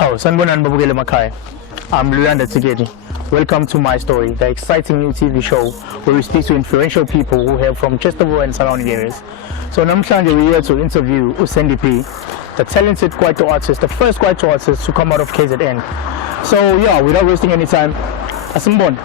Oh, Sanbonan Babugele Makai. I'm Luyanda Tigeti. Welcome to My Story, the exciting new TV show where we speak to influential people who hail from Chesterfield and surrounding areas. So namhlanje we're here to interview Usendi P, the talented Kwaito artist, the first Kwaito artist to come out of KZN. So yeah, without wasting any time, Asimbon.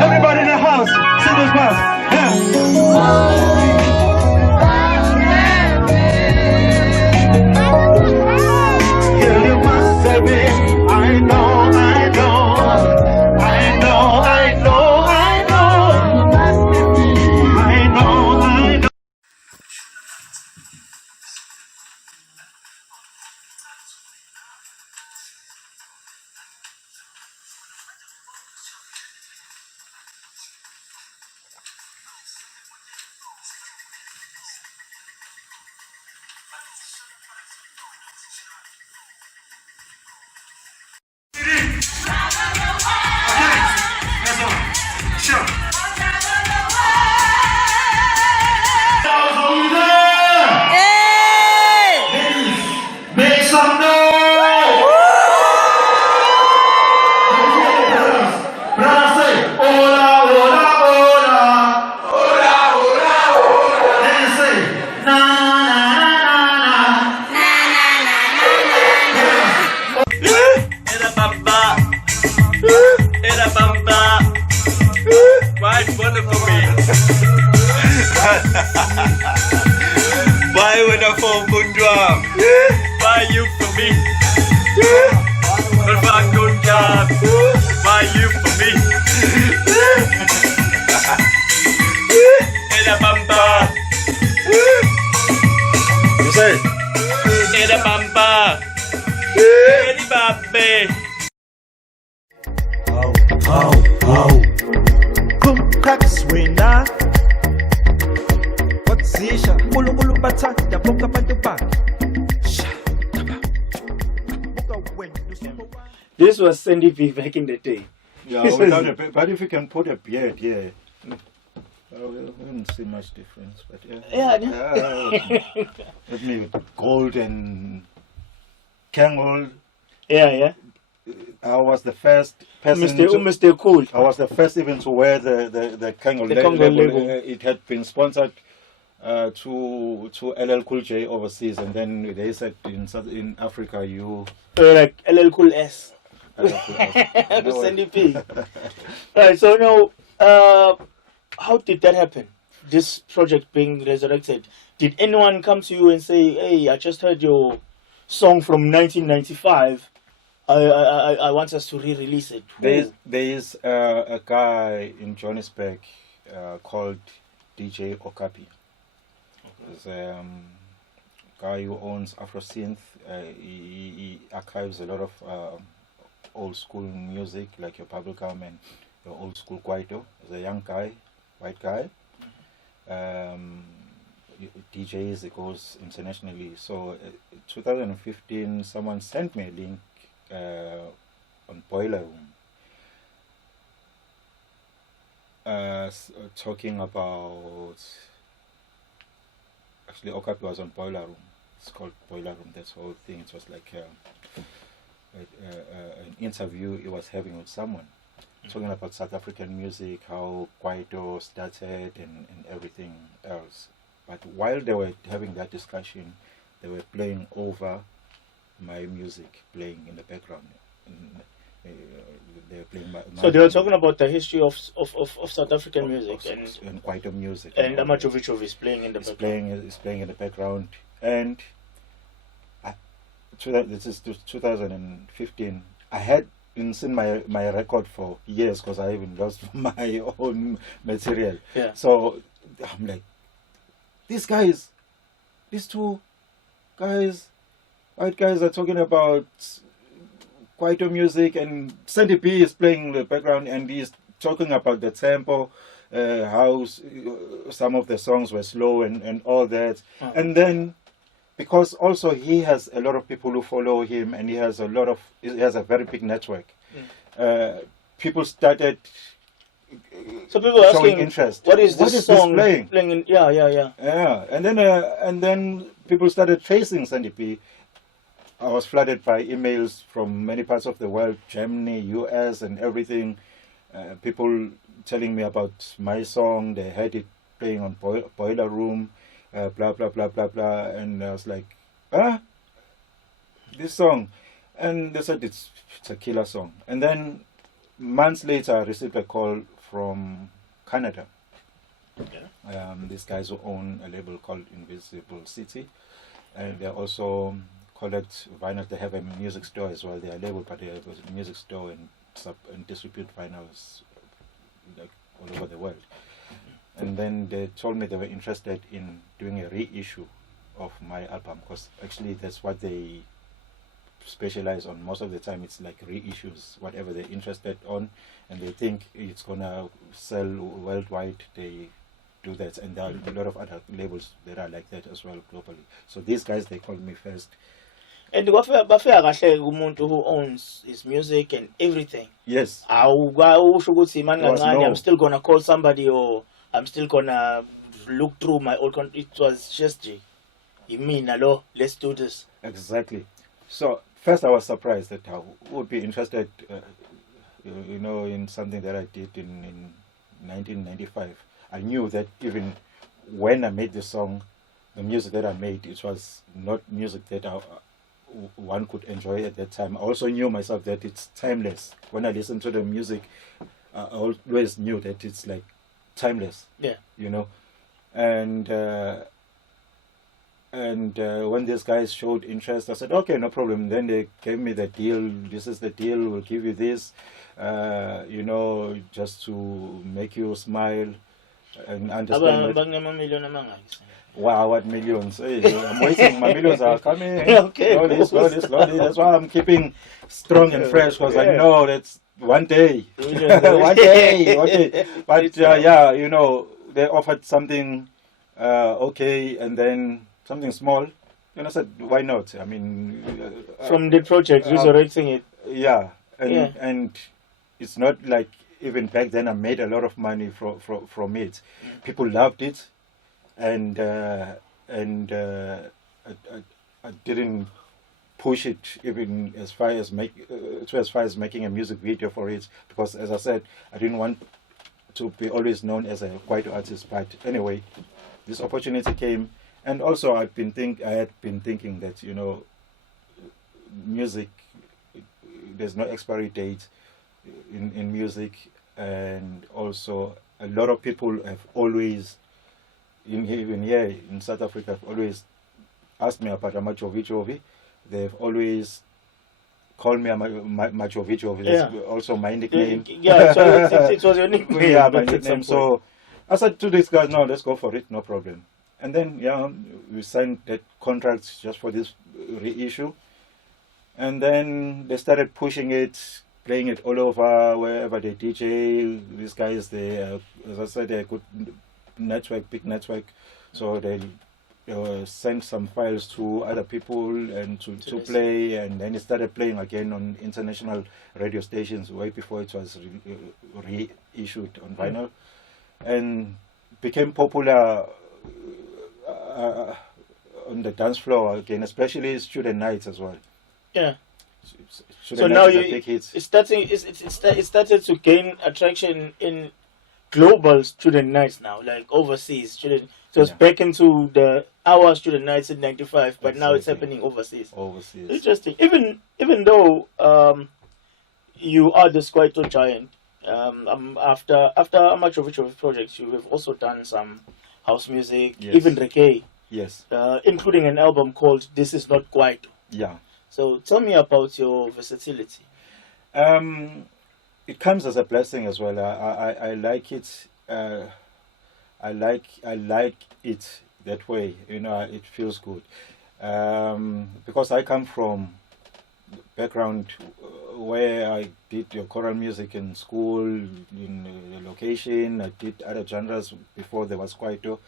Everybody in the house, sing this part. Yeah, you must have been. I know, I know, I know, I know, I know, I know, I know. Why when I fall good drum? Why you for me? But I good job. Why you for me? In a bumper. You say? In a bumper. In a bumper. How? Come crack swinner. Zisha, mulu bata, ya boka pantu back. This was Sandy V back in the day. Yeah, without a beard, but if you can put a beard, yeah. We wouldn't see much difference, but yeah. With me with gold and Kangol. Yeah. I was the first person. Mr. Cool. I was the first even to wear the Kangol label. It had been sponsored to LL Cool J overseas, and then they said in Africa you like LL Cool S. To Sandy P. Right. So now, how did that happen? This project being resurrected. Did anyone come to you and say, "Hey, I just heard your song from 1995. I want us to re-release it"? There is a guy in Johannesburg called DJ Okapi. guy who owns Afrosynth. He archives a lot of old school music, like your Bubblegum and your old school Kwaito. He's a young guy, white guy. DJs, it goes internationally. So 2015, someone sent me a link on Boiler Room, talking about, actually Okapi was on Boiler Room. It's called Boiler Room, that's the whole thing. It was like an interview he was having with someone, talking about South African music, how Kwaito started and everything else. But while they were having that discussion, they were playing over my music, playing in the background. They were playing my so they were talking about the history of South African music and Kwaito music. And Amachovichov is playing in the background. Is playing in the background. And this is 2015. I had seen my record for years because I even lost my own material. Yeah. So I'm like, these two guys, white guys, are talking about Kwaito music, and Sandy B is playing in the background, and he's talking about the tempo, how some of the songs were slow and all that. Oh. And then, because also he has a lot of people who follow him, and he has a very big network. People started. So people are asking, interest. What is this song playing in? Yeah. And then people started tracing Sandy P. I was flooded by emails from many parts of the world, Germany, US, and everything. People telling me about my song. They had it playing on Boiler Room, blah blah blah blah blah. And I was like, this song, and they said it's a killer song. And then months later, I received a call from Canada. Okay. These guys who own a label called Invisible City, and they also collect vinyl. They have a music store as well. They are a label, but they have a music store and distribute vinyls like all over the world. And then they told me they were interested in doing a reissue of my album, because actually that's what they specialize on most of the time. It's like reissues, whatever they're interested on, and they think it's gonna sell worldwide, they do that. And there are a lot of other labels that are like that as well globally. So these guys, they called me first. And umuntu who owns his music and everything. Yes. I'm still gonna call somebody, or I'm still gonna look through my old It was just you mean hello, let's do this. Exactly. So first I was surprised that I would be interested in something that I did in 1995. I knew that even when I made the song, the music that I made, it was not music that one could enjoy at that time. I also knew myself that it's timeless. When I listen to the music, I always knew that it's like timeless. Yeah. And when these guys showed interest, I said, okay, no problem. Then they gave me the deal. This is the deal. We'll give you this, just to make you smile and understand. Wow, what millions? Hey, I'm waiting. My millions are coming. Okay. Slowly. That's why I'm keeping strong and fresh, because I know that's one day. One day. But they offered something okay, and then something small. I said, why not? I mean, from the project, resurrecting it. Yeah, and it's not like even back then I made a lot of money from it. People loved it. And I didn't push it even as far as making a music video for it, because, as I said, I didn't want to be always known as a Kwaito artist. But anyway, this opportunity came, and also I had been thinking that music, there's no expiry date in music, and also a lot of people have always. Even here in South Africa, have always asked me about Amachovichovi. They've always called me Machovichovi. That's also my nickname. Yeah, so it was your nickname. Yeah, my nickname. So I said to these guys, no, let's go for it, no problem. And then, yeah, we signed that contract just for this reissue. And then they started pushing it, playing it all over, wherever they DJ. These guys, as I said, they're good network, big network. So they sent some files to other people and to play. And then it started playing again on international radio stations way before it was reissued on vinyl. And became popular on the dance floor again, especially student nights as well. Yeah. Student So now nights is a big hit. it started to gain attraction in global student nights now, like overseas student. So it's back into our student nights in '95, but now it's happening overseas. Overseas. Interesting. Even though you are this quite a giant, after much of your projects, you have also done some house music, even reggae. Yes. Including an album called "This Is Not Quite." Yeah. So tell me about your versatility. It comes as a blessing as well. I like it. I like it that way. You know, it feels good. Because I come from background where I did choral music in school, in the location. I did other genres before there was Kwaito.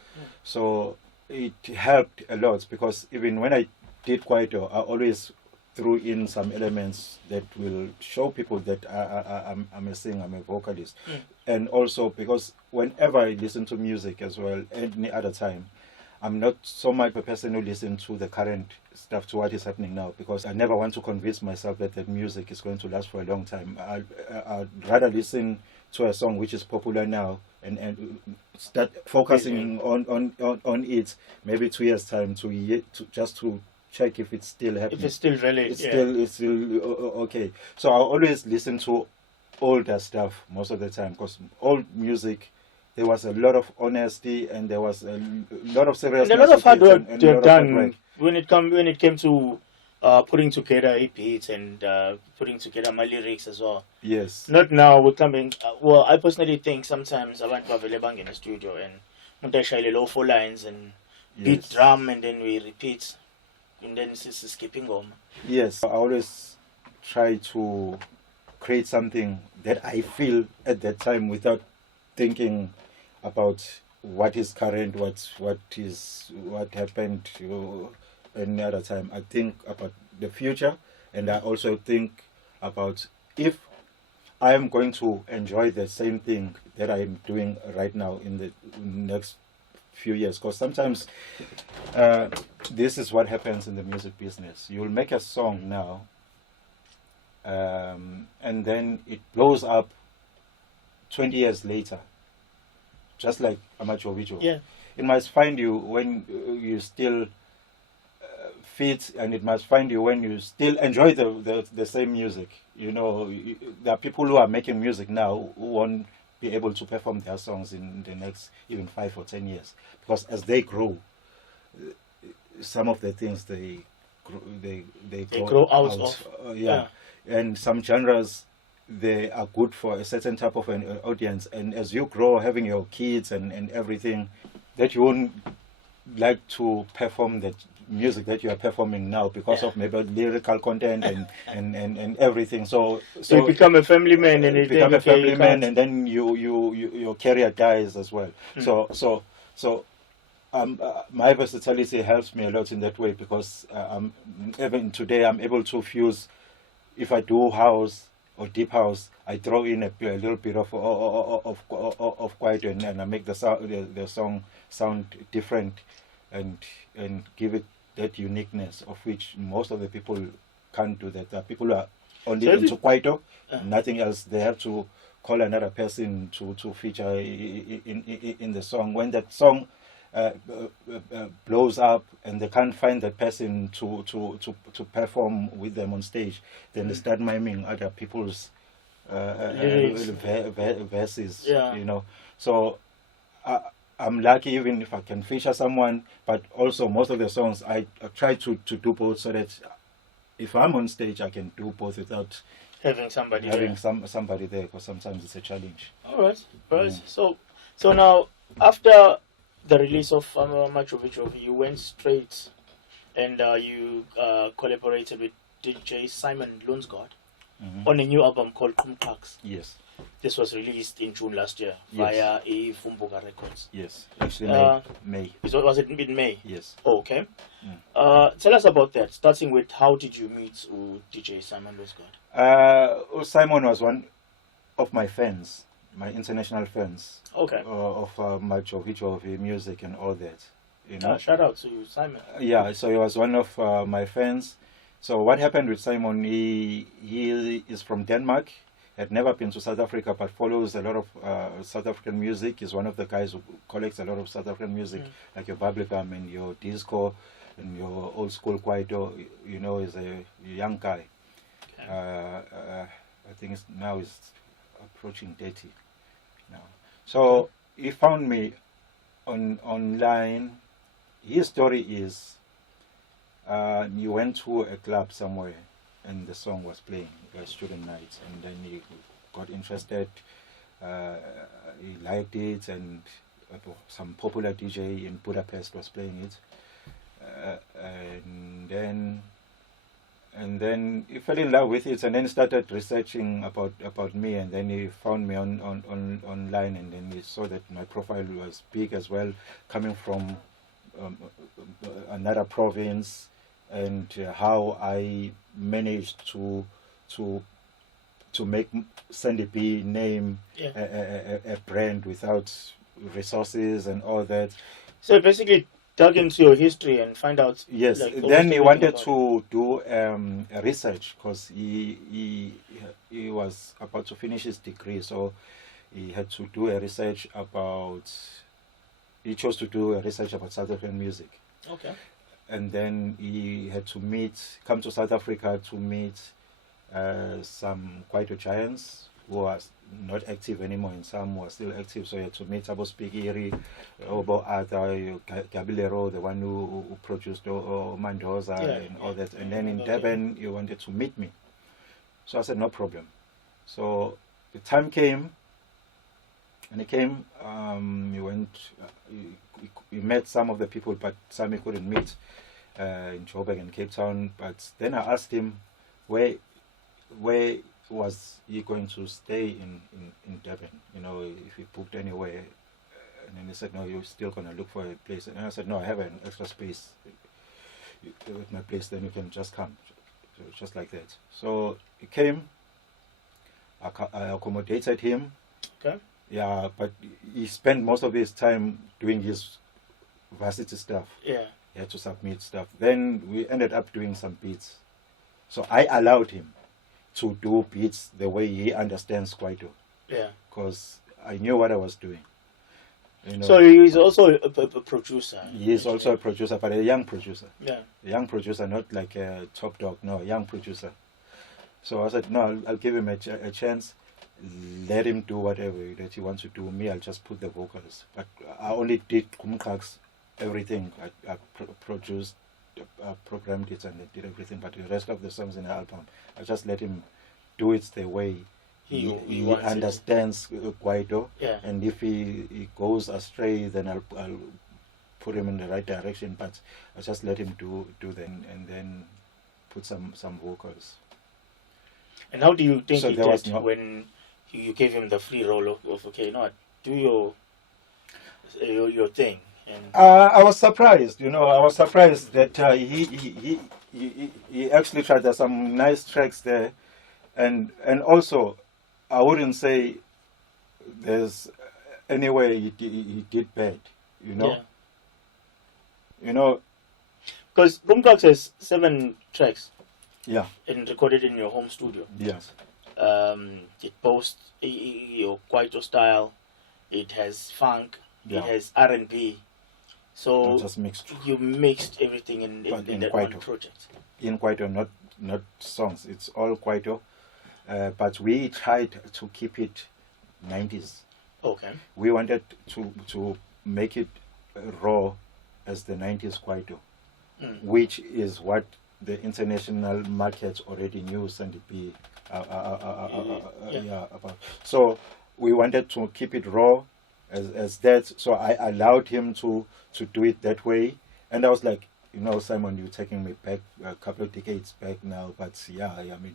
So it helped a lot, because even when I did Kwaito, I always threw in some elements that will show people that I'm a singer, I'm a vocalist. And also because whenever I listen to music as well, any other time, I'm not so much a person who listens to the current stuff, to what is happening now, because I never want to convince myself that that music is going to last for a long time. I'd rather listen to a song which is popular now and start focusing on it maybe 2 years time to just to check if it's still happening. If it's still relevant. It's still okay. So I always listen to older stuff most of the time, because old music, there was a lot of honesty and there was a lot of seriousness. And a lot of hard work they've done when it came to putting together beats and putting together my lyrics as well. Yes. Not now we're coming. Well, I personally think sometimes I want to have a in the studio and Mundashai low 4 lines and beat drum, and then we repeat, and then it's skipping home. Yes. I always try to create something that I feel at that time without thinking about what is current, what happened any other time. I think about the future, and I also think about if I am going to enjoy the same thing that I am doing right now in the next few years. Because sometimes this is what happens in the music business. You'll make a song now, and then it blows up 20 years later, just like Amateur Video. Yeah. It must find you when you still fit, and it must find you when you still enjoy the same music. You know, there are people who are making music now who won't be able to perform their songs in the next even 5 or 10 years, because as they grow, some of the things they grow out of. Yeah. And some genres, they are good for a certain type of an audience, and as you grow, having your kids and everything, that you won't like to perform that music that you are performing now because of maybe lyrical content and everything. So you become a family man, and become a family man, and then your career dies as well. So my versatility helps me a lot in that way, because even today I'm able to fuse. If I do house or deep house, I throw in a little bit of quiet, and I make the song sound different, and give it that uniqueness of which most of the people can't do that. The people are only into Kwaito, nothing else. They have to call another person to feature in the song. When that song blows up and they can't find that person to perform with them on stage, then they start miming other people's verses. You know, so I'm lucky even if I can feature someone, but also most of the songs I try to do both, so that if I'm on stage I can do both without having somebody somebody there, because sometimes it's a challenge. All right. So now after the release of Machu Picchu, you went straight and you collaborated with DJ Simon Lunsgard on a new album called Kumklax. Yes. This was released in June last year Yes. via a Fumbuga Records. Yes. Actually, May. Was it in May? Yes. Oh, okay. Tell us about that, starting with how did you meet DJ Simon Lunsgard? Simon was one of my fans, my international fans. Okay. Of Machu Picchu music and all that. You know? Shout out to Simon. Yeah, so he was one of my fans. So what happened with Simon, he is from Denmark, had never been to South Africa, but follows a lot of South African music. He's one of the guys who collects a lot of South African music, like your bubblegum and your disco and your old school kwaito. You know, he's a young guy. Okay. I think now he's approaching 30 now. So he found me online. His story is he went to a club somewhere and the song was playing, student nights, and then he got interested, he liked it, and some popular DJ in Budapest was playing it, and then he fell in love with it, and then started researching about me, and then he found me online, and then he saw that my profile was big as well, coming from another province, and how I managed to make Sandy B name a brand without resources and all that. So basically dug into your history and find out. Yes, like, then he wanted to do a research, because he was about to finish his degree, so he had to do a research about. He chose to do a research about South African music. Okay. And then he had to come to South Africa to meet some Kwaito giants who are not active anymore, and some were still active. So he had to meet Abo Spigiri, Obo Ata, Gabilero, the one who produced Mandoza and all that. And then in Durban, he wanted to meet me. So I said, no problem. So the time came, and he came, he went, he met some of the people, but some he couldn't meet in Joburg and Cape Town. But then I asked him, where was he going to stay in Durban? You know, if he booked anywhere. And then he said, no, you're still going to look for a place. And I said, no, I have an extra space at my place, then you can just come. So just like that. So he came, I accommodated him. Okay. Yeah, but he spent most of his time doing his varsity stuff. Yeah. He had to submit stuff. Then we ended up doing some beats. So I allowed him to do beats the way he understands Kwaito. Yeah. Because I knew what I was doing. You know, so he's also a producer. he is also a producer, but a young producer. Yeah. A young producer, not like a top dog. No, a young producer. So I said, no, I'll give him a chance. Let him do whatever that he wants to do. Me, I'll just put the vocals. But I only did Kumkax, everything. I produced, I programmed it, and I did everything. But the rest of the songs in the album, I just let him do it the way he understands Kwaito. Yeah. And if he goes astray, then I'll put him in the right direction. But I just let him do that, and then put some vocals. And how do you think So he there was did no- when you gave him the free role of okay, you know what, do your thing? And I was surprised, you know. I was surprised that he actually tried. There's some nice tracks there, and also I wouldn't say there's any way he did bad, you know. Yeah. You know. Because Kumkax has 7 tracks. Yeah. And recorded in your home studio. Yes. It boasts your Kwaito style. It has funk. Yeah. It has R&B. So Just mixed. you mixed everything in But in that Kwaito. one project. In Kwaito, not songs. It's all Kwaito, but we tried to keep it 90s. Okay. We wanted to make it raw as the 90s Kwaito, which is what the international market already knew Sandy B about. So we wanted to keep it raw, as that. So I allowed him to do it that way, and I was like, you know, Simon, you're taking me back a couple of decades back now, but yeah, I mean,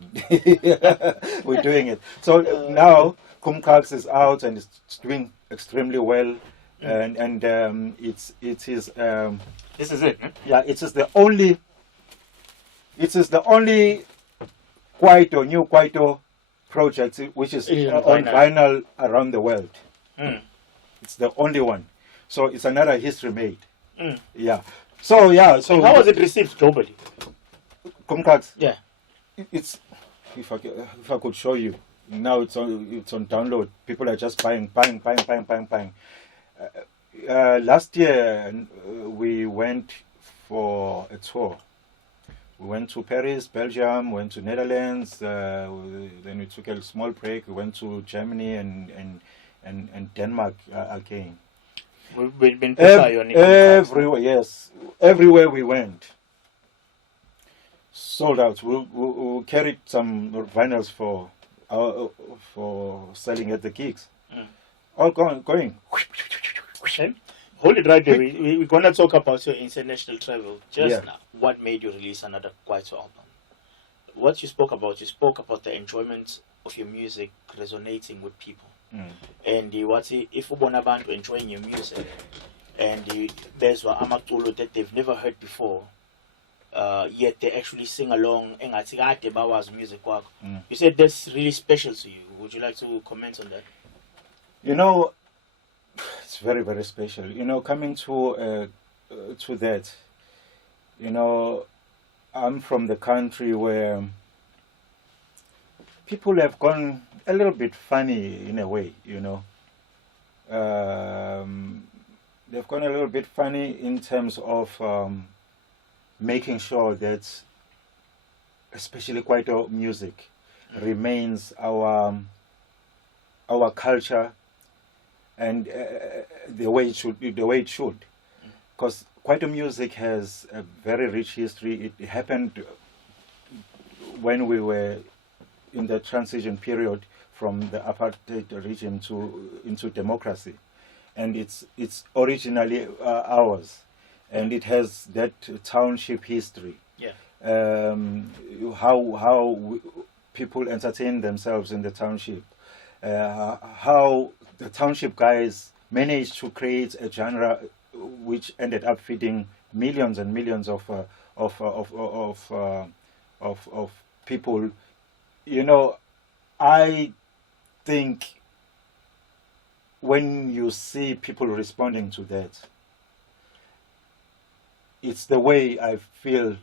we're doing it. So now Kumkaks is out and it's doing extremely well, and it is This is it. Huh? yeah, it is the only new Kwaito project which is on vinyl around the world. It's the only one, so it's another history made. Yeah. So How was it received globally? Kumkaks. Yeah. It's if I could show you now, it's on download. People are just buying. Last year we went for a tour. We went to Paris, Belgium, went to Netherlands. Then we took a small break. We went to Germany and Denmark again. We've been everywhere. Yes, everywhere we went, sold out. We carried some vinyls for selling at the gigs. All going. Okay. Hold it right there. We're going to talk about your international travel just now. What made you release another Kwaito album? What you spoke about the enjoyment of your music resonating with people. And what if abantu enjoying your music and there's amaculo that they've never heard before, yet they actually sing along music. You said that's really special to you. Would you like to comment on that? You know, it's very, very special. You know, coming to that, you know, I'm from the country where people have gone a little bit funny in a way, you know. They've gone a little bit funny in terms of making sure that, especially Kwaito music, remains our culture and the way it should. Because Kwaito music has a very rich history. It happened when we were in the transition period from the apartheid regime into democracy, and it's originally ours, and it has that township history. How people entertain themselves in the township, how the township guys managed to create a genre which ended up feeding millions and millions of people. You know, I think when you see people responding to that, it's the way I feel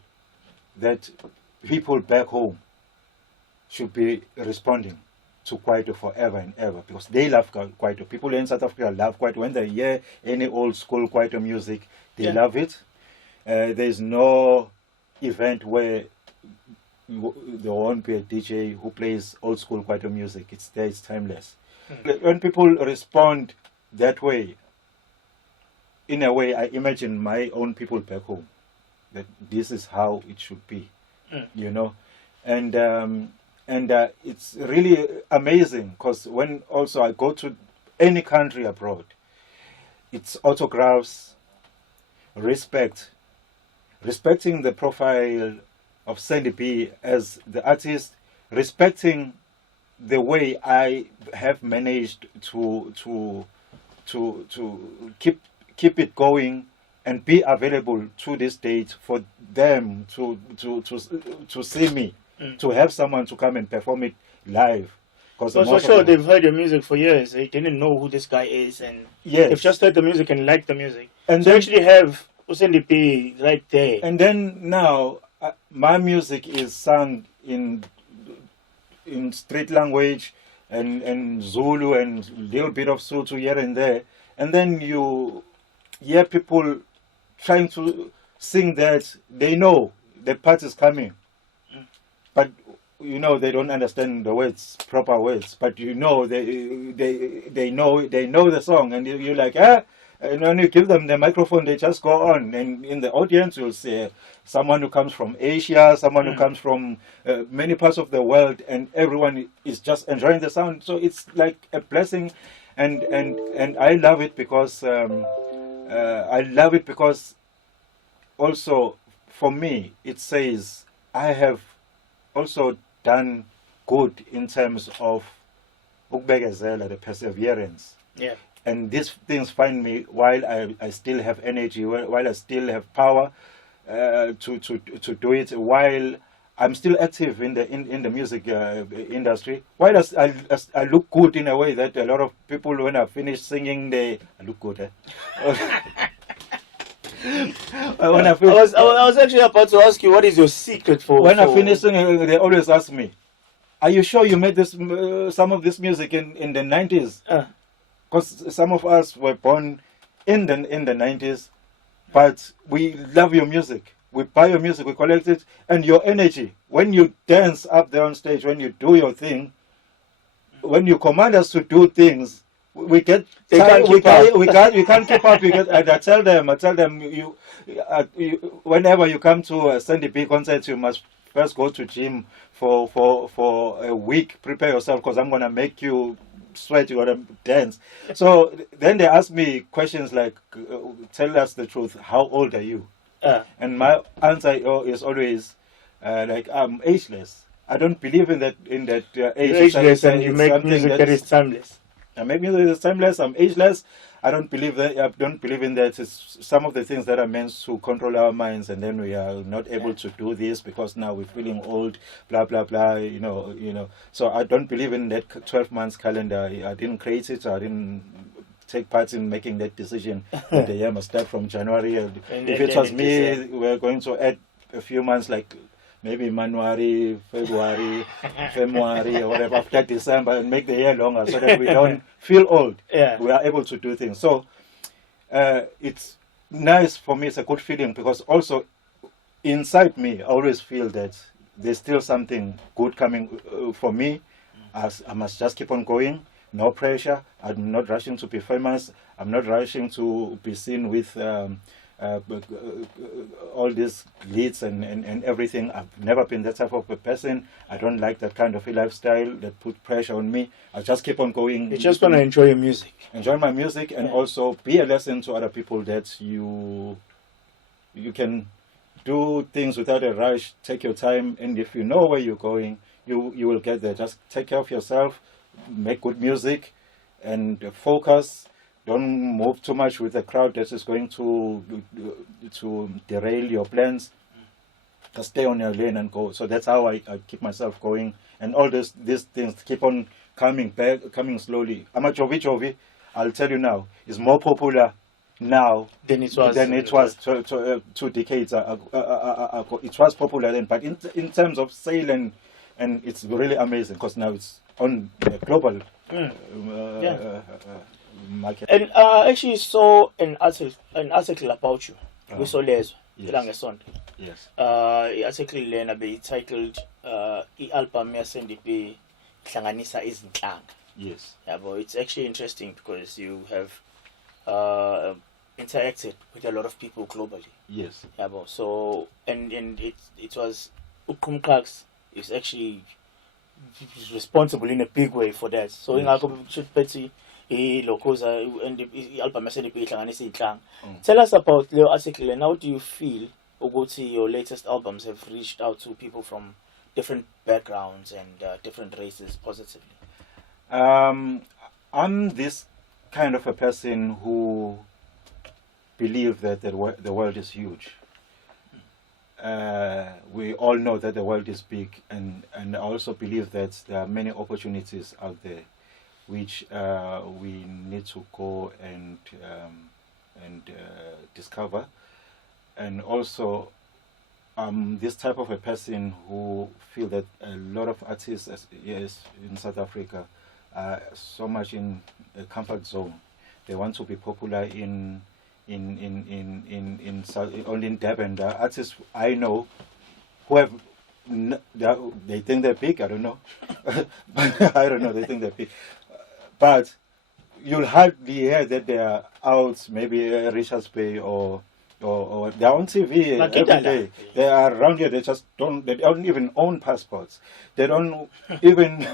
that people back home should be responding to Kwaito forever and ever, because they love Kwaito. People in South Africa love Kwaito. When they hear any old school Kwaito music, they love it. There's no event where there won't be a DJ who plays old school Kwaito music. It's there, it's timeless. When people respond that way, in a way, I imagine my own people back home, that this is how it should be, you know. And it's really amazing, because when also I go to any country abroad, it's autographs, respecting the profile of Sandy B as the artist, respecting the way I have managed to keep it going and be available to this date for them to see me, to have someone to come and perform it live. Because for sure they've heard your music for years. They didn't know who this guy is, and they've just heard the music and liked the music. And so actually have Sandy B right there. And then now my music is sung in street language and Zulu and a little bit of Sotho here and there, and then you hear people trying to sing that. They know the part is coming, but you know they don't understand the words, proper words, but you know they know the song, and you're like, and when you give them the microphone, they just go on. And in the audience, you'll see someone who comes from Asia, someone who comes from many parts of the world, and everyone is just enjoying the sound. So it's like a blessing. and I love it because also for me it says I have also done good in terms of ukbekezela, the perseverance. Yeah. And these things find me while I still have energy, while I still have power to do it, while I'm still active in the music industry. While I look good in a way that a lot of people, when I finish singing, I look good. When I was actually about to ask you, what is your secret for? When I finish singing, they always ask me, "Are you sure you made this some of this music in the 90s?" Because some of us were born in the 90s, but we love your music. We buy your music, we collect it, and your energy. When you dance up there on stage, when you do your thing, when you command us to do things, we get tired, we can't keep up. And I tell them, you whenever you come to a Sandy B concert, you must first go to gym for a week. Prepare yourself, because I'm gonna make you sweat, you gotta dance. So then they ask me questions like, tell us the truth, how old are you? And my answer is always like, I'm ageless. I don't believe in that age. Ageless, and you make music that is timeless. I make music that is timeless. I'm ageless. I don't believe in that. It's some of the things that are meant to control our minds, and then we are not able to do this because now we're feeling old, blah blah blah. You know. So I don't believe in that 12 months calendar. I didn't create it. So I didn't take part in making that decision that the year must start from January. And if it was me, we're going to add a few months, like maybe January, February, or whatever, after December, and make the year longer so that we don't feel old. Yeah. We are able to do things. So it's nice for me. It's a good feeling, because also inside me, I always feel that there's still something good coming for me. As I must just keep on going. No pressure. I'm not rushing to be famous. I'm not rushing to be seen with all these leads and everything. I've never been that type of a person. I don't like that kind of a lifestyle that put pressure on me. I just keep on going. You just want to enjoy your music. Enjoy my music, and also be a lesson to other people that you can do things without a rush. Take your time, and if you know where you're going, you will get there. Just take care of yourself. Make good music and focus. Don't move too much with the crowd that is going to derail your plans. Just stay on your lane and go. So that's how I keep myself going. And all these things keep on coming slowly. Amajovi, I'll tell you now, is more popular now than it was 2 decades ago. It was popular then, but in terms of sale and it's really amazing, because now it's on the global market. And I actually saw an article about you. We saw Lezo. Yes. Yes. The article lena be titled i-album yaSandy B hlanganisa izinhlanga. Yes. Yeah, but it's actually interesting because you have interacted with a lot of people globally. Yes. Yeah, but so and it was Ukumkax is actually responsible in a big way for that. So ingakho should betty lokoza and the album yaSandy B hlanganisa izinhlanga. Tell us about the article, and how do you feel ukuthi your latest albums have reached out to people from different backgrounds and different races positively? I'm this kind of a person who believes that the world is huge. We all know that the world is big, and I also believe that there are many opportunities out there which we need to go and discover. And also, this type of a person who feel that a lot of artists, in South Africa, are so much in a comfort zone. They want to be popular in only in Durban. The artists I know who have they think they're big. I don't know. I don't know. They think they're big, but you'll hardly hear that they are out. Maybe Richards Bay or or they're on TV Like every Italy. day. They are around here. They don't even own passports. They don't even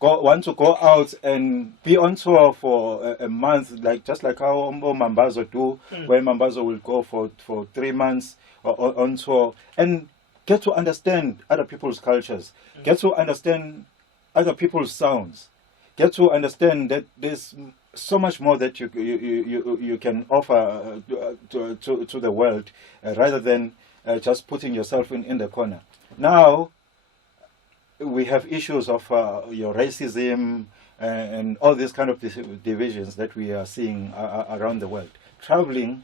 want to go out and be on tour for a month, just like how Mambazo do, where Mambazo will go for 3 months on tour and get to understand other people's cultures, get to understand other people's sounds, get to understand that there's so much more that you can offer to the world, rather than just putting yourself in the corner. Now we have issues of your racism and all these kind of divisions that we are seeing around the world. Traveling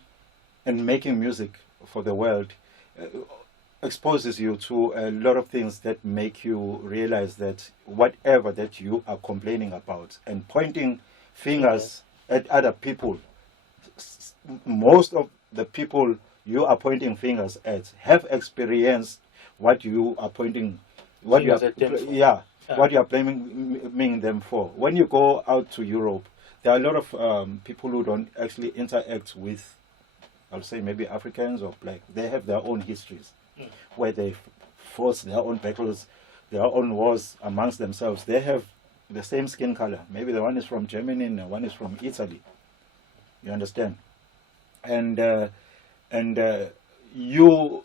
and making music for the world exposes you to a lot of things that make you realize that whatever that you are complaining about and pointing fingers at other people, most of the people you are pointing fingers at have experienced what you are pointing, what you are, what you are blaming them for. When you go out to Europe, there are a lot of people who don't actually interact with, I'll say maybe Africans or black. They have their own histories where they fought their own battles, their own wars amongst themselves. They have the same skin color. Maybe the one is from Germany and the one is from Italy. You understand? And you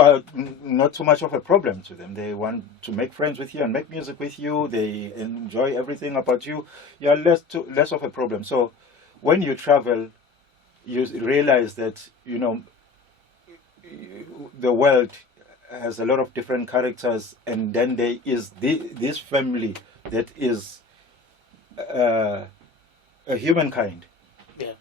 are not too much of a problem to them. They want to make friends with you and make music with you. They enjoy everything about you. You are less of a problem. So when you travel, you realize that, the world has a lot of different characters, and then there is this family that is a humankind. Yeah.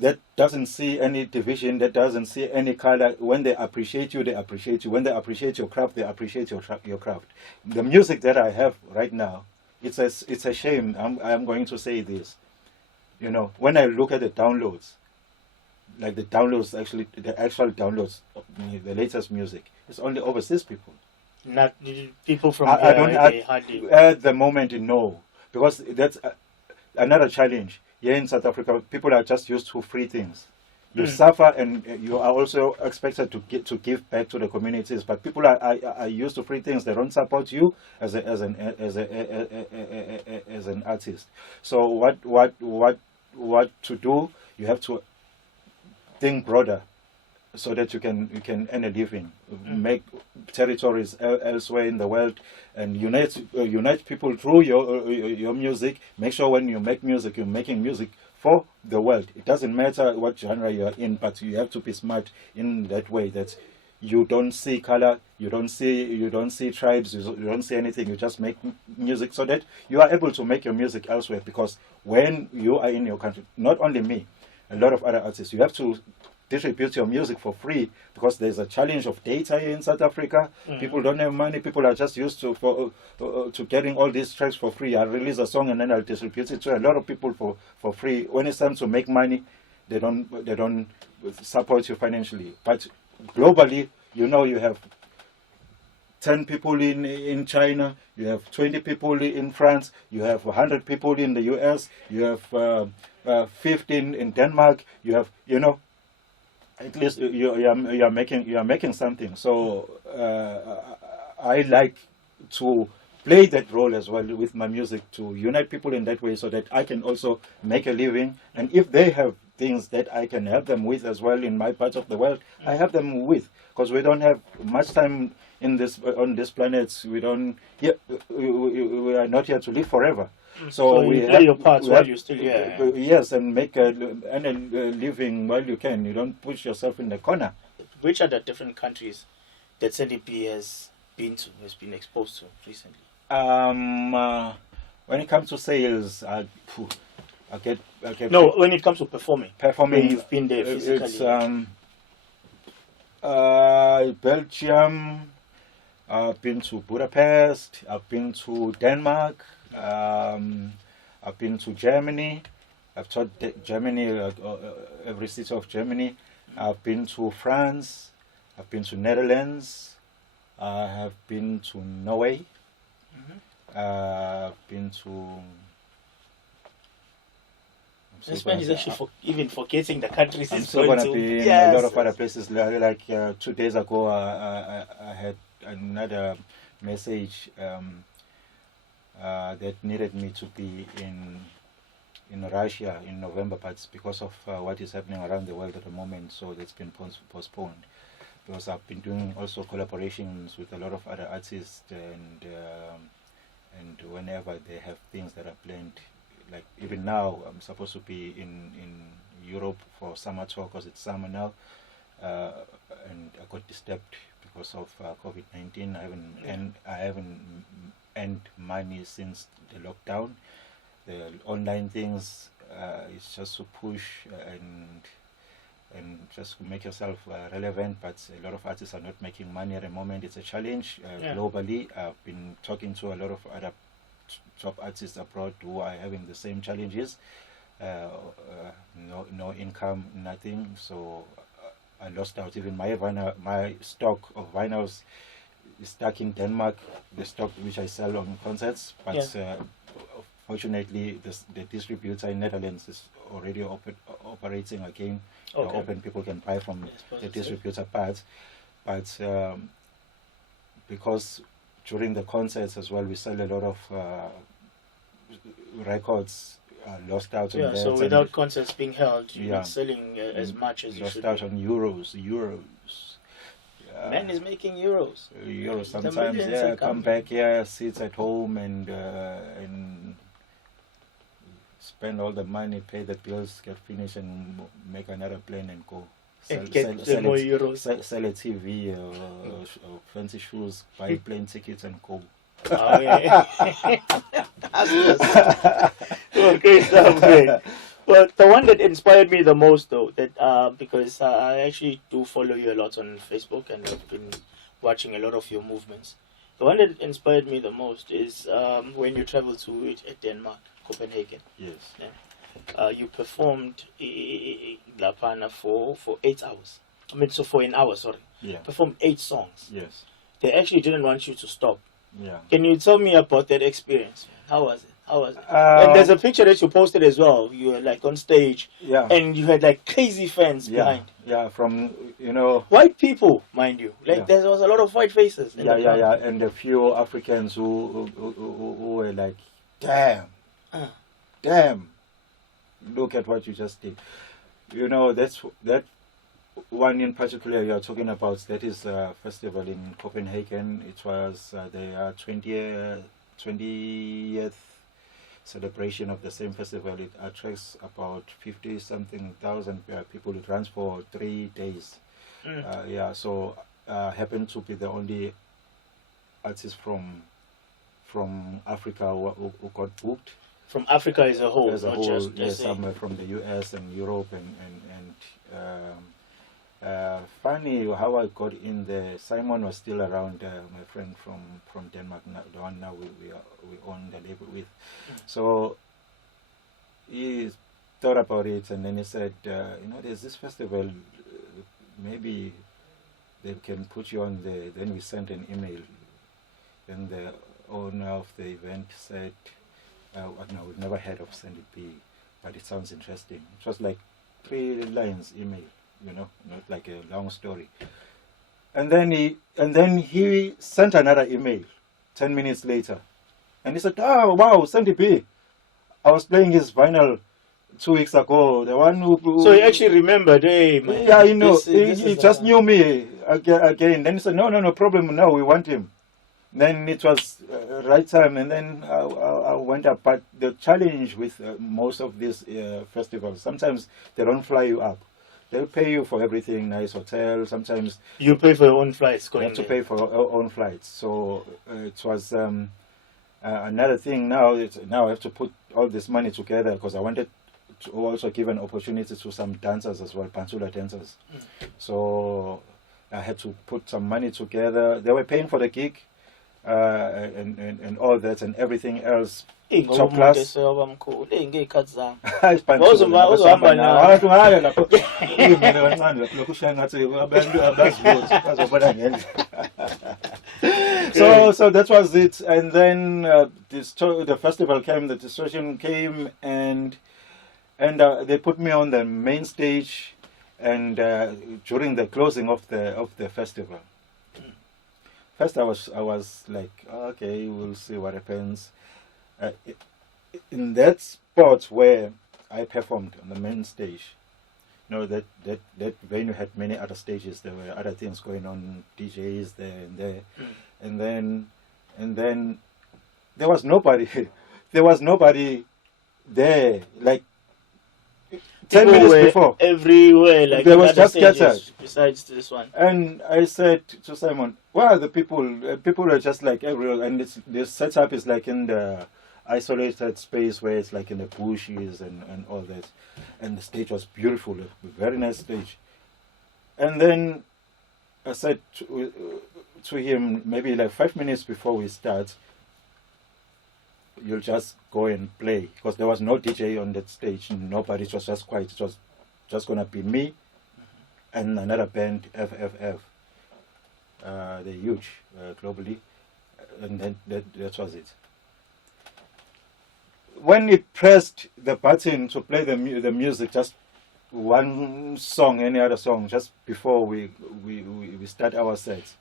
That doesn't see any division, that doesn't see any color. When they appreciate you, they appreciate you. When they appreciate your craft, they appreciate your craft. The music that I have right now, it's a shame. I'm going to say this. When I look at the downloads, like the actual downloads of the latest music, it's only overseas people. Not people from I don't hardly. At the moment, no, because that's another challenge. Here in South Africa, people are just used to free things. You suffer, and you are also expected to give back to the communities. But people are used to free things. They don't support you as an artist. So what to do? You have to think broader, so that you can earn a living, make territories elsewhere in the world, and unite people through your music. Make sure when you make music, you're making music for the world. It doesn't matter what genre you are in, but you have to be smart in that way, that you don't see color, you don't see tribes, you don't see anything. You just make music so that you are able to make your music elsewhere. Because when you are in your country, not only me, a lot of other artists, you have to distribute your music for free, because there's a challenge of data here in South Africa. People don't have money. People are just used to getting all these tracks for free. I release a song and then I'll distribute it to a lot of people for free. When it's time to make money, they don't support you financially. But globally, you have 10 people in China, you have 20 people in France, you have 100 people in the US, you have 15 in Denmark, you have, at least you are making something. So I like to play that role as well with my music, to unite people in that way, so that I can also make a living. And if they have things that I can help them with as well in my part of the world, I help them with, because we don't have much time on this planet. We are not here to live forever. So we you play your parts while you're still here. Yes, and make a living while you can. You don't push yourself in the corner. Which are the different countries that CDP has been exposed to recently? When it comes to sales, I get no. When it comes to performing, where you've been there physically. It's Belgium. I've been to Budapest. I've been to Denmark. I've been to Germany. I've taught Germany, every city of Germany. I've been to France. I've been to Netherlands. I have been to Norway. I've been to. I'm This man is actually even forgetting the countries I'm he's still going gonna to. be in Yes, a lot of yes. other places. Like 2 days ago, I had another message that needed me to be in Russia in November, but it's because of what is happening around the world at the moment, so that's been postponed. Because I've been doing also collaborations with a lot of other artists, and whenever they have things that are planned, like even now, I'm supposed to be in Europe for summer tour because it's summer now, and I got disturbed because of COVID-19. I haven't earned money since the lockdown. The online things is just to push and just to make yourself relevant, but a lot of artists are not making money at the moment. It's a challenge globally. I've been talking to a lot of other top artists abroad who are having the same challenges. No income, nothing. So I lost out. Even my stock of vinyls is stuck in Denmark. The stock which I sell on concerts, but fortunately, the distributor in Netherlands is already operating again. Open, people can buy from the distributor part, but because during the concerts as well, we sell a lot of records. Lost out on that. So without concerts being held, you're not selling as Mm, much as you should. lost out on euros. Man is making euros. Euros The sometimes. millions Yeah, are come coming. back here, sits at home and spend all the money, pay the bills, get finished, and make another plane and go. And get more euros. Sell a TV or fancy shoes, buy plane tickets and go. Oh, yeah. Oh, great stuff, great. But the one that inspired me the most, though, that because I actually do follow you a lot on Facebook and I've been watching a lot of your movements. The one that inspired me the most is when you traveled to Denmark, Copenhagen. Yes. You performed La Pana for 8 hours. I mean, so for an hour, sorry. Yeah. Performed 8 songs. Yes. They actually didn't want you to stop. Yeah. Can you tell me about that experience? How was it? And there's a picture that you posted as well. You were like on stage, and you had like crazy fans behind. Yeah, from white people, mind you. Like there was a lot of white faces. Yeah, and a few Africans who were like, damn, look at what you just did. That one in particular you are talking about. That is a festival in Copenhagen. It was their 20th celebration of the same festival. It attracts about 50-something thousand people. It runs for 3 days. So happened to be the only artist from Africa who got booked. From Africa as a whole, not just some from the US and Europe and funny how I got in there. Simon was still around, my friend from Denmark, the one now we own the label with. So he thought about it and then he said, there's this festival, maybe they can put you on there. Then we sent an email. Then the owner of the event said, no, we've never heard of Sandy B, but it sounds interesting. It was like 3 lines email. Not like a long story. And then he sent another email 10 minutes later. And he said, oh, wow, Sandy B. I was playing his vinyl 2 weeks ago. The one who... So he actually remembered, hey, man. Yeah, he just knew me again. Then he said, no problem, no, we want him. Then it was right time, and then I went up. But the challenge with most of these festivals, sometimes they don't fly you up. They'll pay you for everything, nice hotel. Sometimes you pay for your own flights. You have to pay for your own flights. So it was another thing. Now I have to put all this money together because I wanted to also give an opportunity to some dancers as well, Pantula dancers. So I had to put some money together. They were paying for the gig and all that and everything else. Top class. So that was it, and then the festival came, the distortion came, and And they put me on the main stage, and during the closing of the festival. First, I was like, okay, we'll see what happens. In that spot where I performed on the main stage, that venue had many other stages. There were other things going on, DJs there and there, and then there was nobody. There was nobody there. Like 10 People minutes were before, everywhere, like there was other just stages scattered. besides this one. And I said to Simon, "Where are the people? People are just like everywhere, and the setup is like in the isolated space where it's like in the bushes and all that. And the stage was beautiful, a very nice stage. And then I said to him, maybe like 5 minutes before we start, you'll just go and play, because there was no DJ on that stage. Nobody. It was just quiet. It was just gonna be me and another band, FFF. They're huge globally, and then that was it. When he pressed the button to play the music, just one song, any other song, just before we start our sets,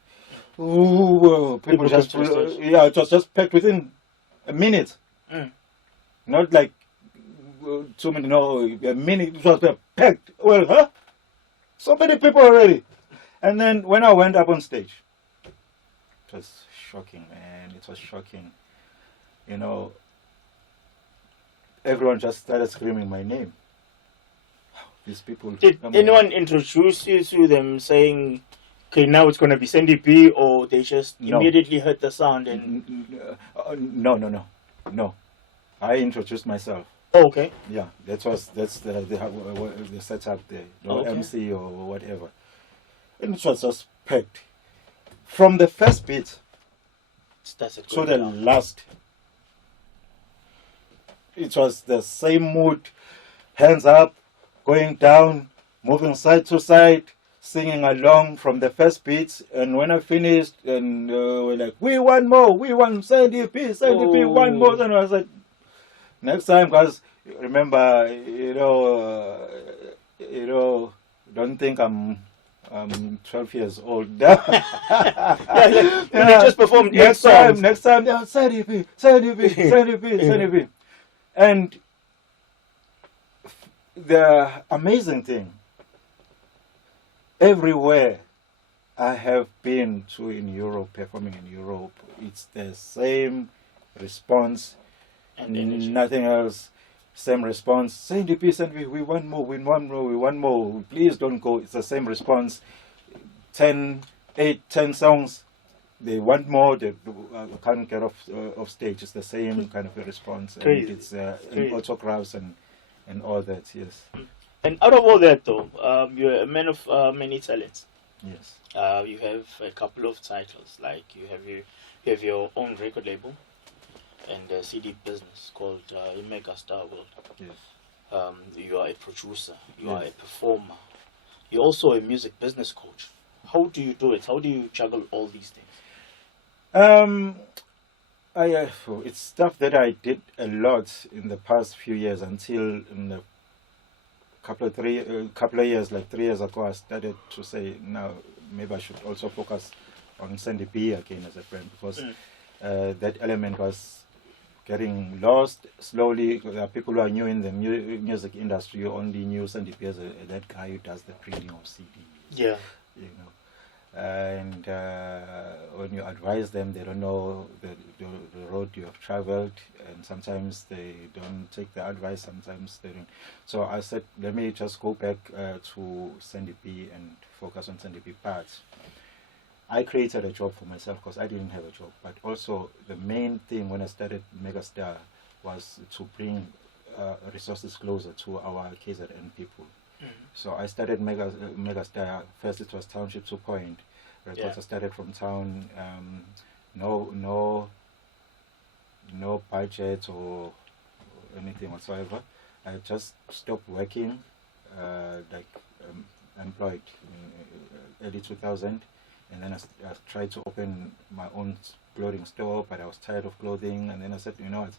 people just it was just packed within a minute. Not like 2 minutes, no, a minute. It was packed. Well, huh? So many people already. And then when I went up on stage, it was shocking, man. It was shocking. Everyone just started screaming my name. These people. Did anyone introduce you to them, saying, "Okay, now it's going to be Sandy B," or they just immediately heard the sound and? No. I introduced myself. Oh, okay. Yeah, that's the setup there. No MC or whatever. And it was just packed. From the first beat to the last, it was the same mood, hands up, going down, moving side to side, singing along from the first beat. And when I finished, and we're like, we want more, we want Sandy P, one more. And I was like, next time, guys, remember, don't think I'm 12 years old. They just performed next time, yeah, Sandy P. And the amazing thing, everywhere I have been to in Europe, performing in Europe, it's the same response and nothing else. Same response. Sandy P, we want more, we want more, we want more. Please don't go. It's the same response. 10 songs. They want more. They can't get off stage. It's the same kind of a response. Crazy. And it's in autographs and all that. Yes. And out of all that, though, you're a man of many talents. Yes. You have a couple of titles. Like you have your own record label and a CD business called Mega Star World. Yes. You are a producer. You are a performer. You're also a music business coach. How do you do it? How do you juggle all these things? It's stuff that I did a lot in the past few years, until in the couple of years, like 3 years ago, I started to say, now maybe I should also focus on Sandy B again as a friend, because that element was getting lost slowly. People who are new in the music industry only knew Sandy B as that guy who does the printing of CDs. Yeah. And when you advise them, they don't know the road you have traveled, and sometimes they don't take the advice, sometimes they don't. So I said, let me just go back to Sandy B and focus on Sandy B parts. I created a job for myself because I didn't have a job, but also the main thing when I started Megastar was to bring resources closer to our KZN people. So I started Megastar. First it was Township to Point. I started from town. No budget or anything whatsoever. I just stopped working, employed in early 2000, and then I tried to open my own clothing store, but I was tired of clothing. And then I said, you know what?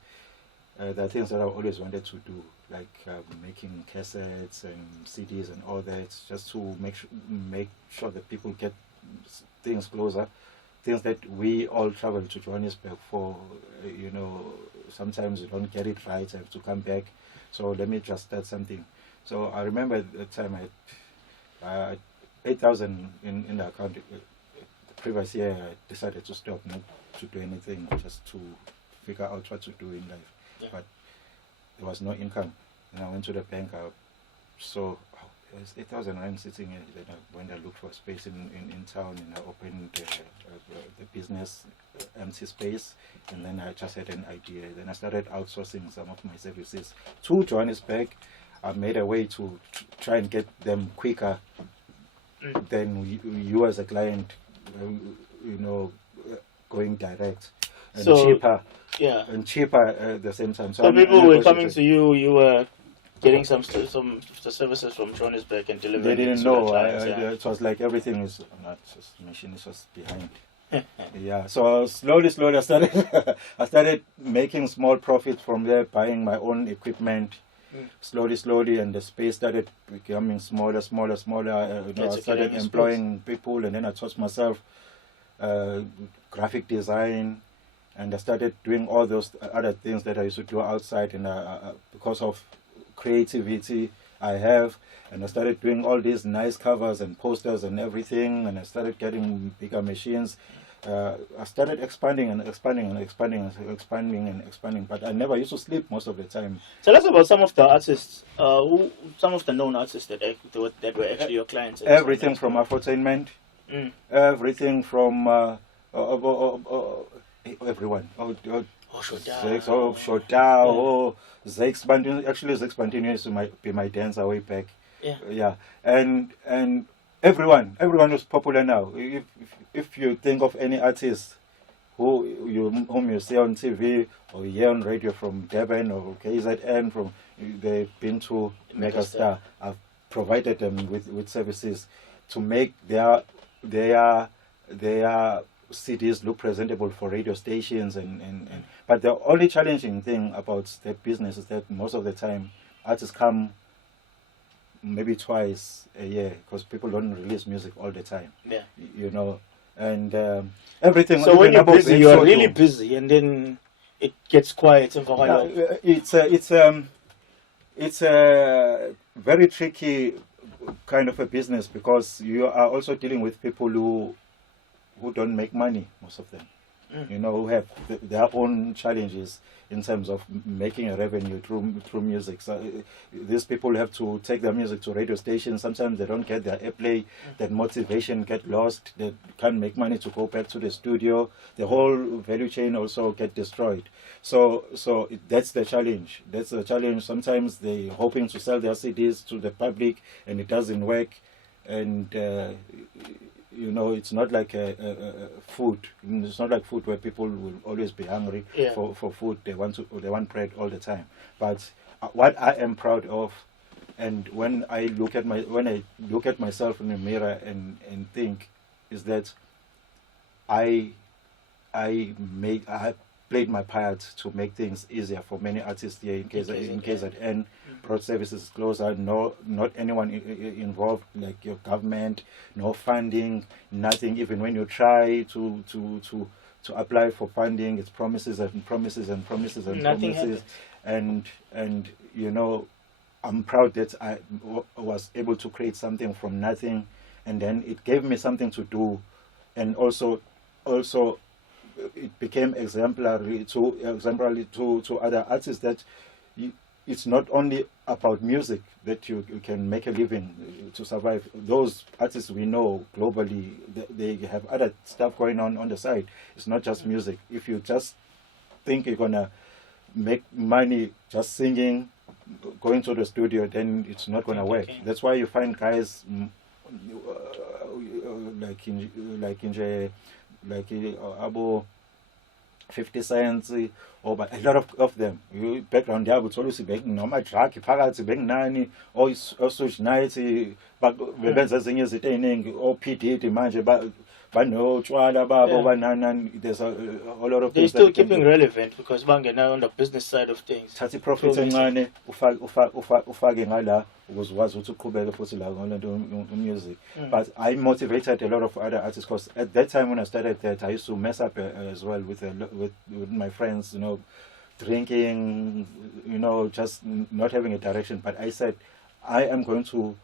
there are things that I always wanted to do, like making cassettes and CDs and all that, just to make sure that people get things closer, things that we all travel to Johannesburg for. Sometimes you don't get it right, I have to come back. So let me just start something. So I remember at the time I had 8,000 in the account. The previous year I decided to stop, not to do anything, just to figure out what to do in life. Yeah. But there was no income. And I went to the bank, so there's 8,000 rand sitting here. Then I went and looked for a space in town, and I opened the business empty space, and then I just had an idea. Then I started outsourcing some of my services to Johannesburg. I made a way to try and get them quicker than you as a client, going direct and cheaper. Yeah. And cheaper at the same time. So people were coming to you. You were getting some services from Johannesburg and delivering. They didn't to know. the clients, yeah. It was like everything is not just machine is just behind. Yeah. So slowly, I started making small profits from there, buying my own equipment. Slowly, and the space started becoming smaller. I started employing people, and then I taught myself graphic design, and I started doing all those other things that I used to do outside. And because of creativity I have, and I started doing all these nice covers and posters and everything, and I started getting bigger machines. I started expanding, but I never used to sleep most of the time. Tell us about some of the artists, some of the known artists that were actually your clients. Everything from Afrotainment, everything from everyone. Shota, Zex Bandino. Actually, Zex Bandino used to be my dancer way back. Yeah, and everyone is popular now. If you think of any artist whom you see on TV or hear on radio from Durban or KZN, they've been to Megastar, I've provided them with services to make their CDs look presentable for radio stations but the only challenging thing about the business is that most of the time artists come maybe twice a year, because people don't release music all the time. Yeah. And everything. So when you're busy, you're really busy, and then it gets quiet. It's a very tricky kind of a business, because you are also dealing with people who don't make money, most of them. Who have their own challenges in terms of making a revenue through music. So these people have to take their music to radio stations. Sometimes they don't get their airplay. That motivation get lost. They can't make money to go back to the studio. The whole value chain also get destroyed. So that's the challenge. Sometimes they're hoping to sell their CDs to the public, and it doesn't work. And it's not like food. It's not like food where people will always be hungry for food. They want bread all the time. But what I am proud of, and when I look at myself in the mirror and think, is that I played my part to make things easier for many artists here in KZN. Brought services closer. Not anyone involved, like your government, no funding, nothing. Even when you try to apply for funding, it's promises and promises and promises and nothing promises. And I'm proud that I was able to create something from nothing, and then it gave me something to do, and also it became exemplary to other artists, that it's not only about music that you can make a living to survive. Those artists we know globally, they have other stuff going on the side. It's not just music. If you just think you're gonna make money just singing, going to the studio, then it's not gonna work. That's why you find guys like abo 50 cents, or but a lot of them. Background yabo uthola ukuthi bekunoma drug phakathi bekunani, o social night, but bebenza ezinye izinto eziningi, o PD manje bano chwala babo banana. There's a whole lot of They're things still that you can keeping do. relevant because bangena on the business side of things. Thathi profit encane ufake ngala ukuze ukwazi ukuthi uqhubeke futhi la ngolento music. But I motivated a lot of other artists because at that time when I started that I used to mess up as well with my friends, you know, drinking, you know, just not having a direction. But I said I am going to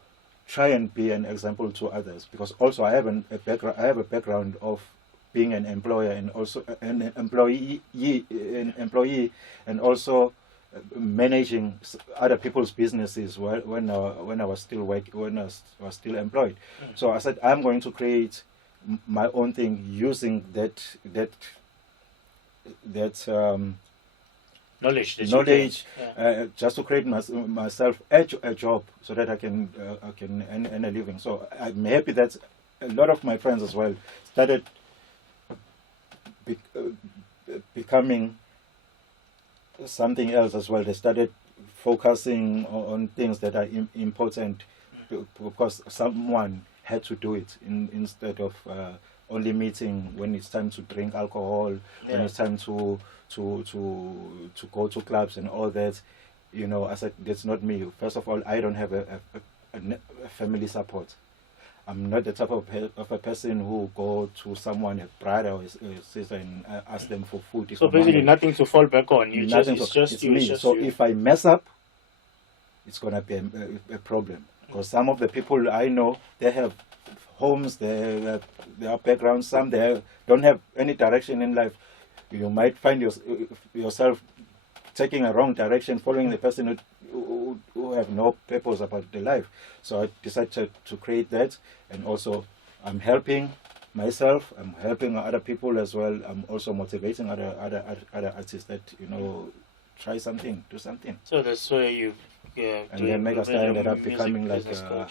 try and be an example to others because also I have a background of being an employer and also an employee and also managing other people's businesses when I was still employed. So I said I'm going to create my own thing using that knowledge just to create myself a job so that I can earn a living. So I'm happy that a lot of my friends as well started becoming something else as well. They started focusing on things that are important because someone had to do it instead of only meeting when it's time to drink alcohol, when it's time to go to clubs and all that. You know, I said that's not me. First of all, I don't have a family support. I'm not the type of a person who go to someone, a brother or a sister, and ask them for food. So basically, nothing to fall back on. It's me. So if I mess up, it's gonna be a problem. Because some of the people I know, they have homes, they have backgrounds. Some they don't have any direction in life. You might find yourself taking a wrong direction, following the person who have no purpose about their life. So I decided to create that, and also I'm helping myself. I'm helping other people as well. I'm also motivating other artists that, you know, try something, do something. So that's where you and then Megastar ended up becoming like a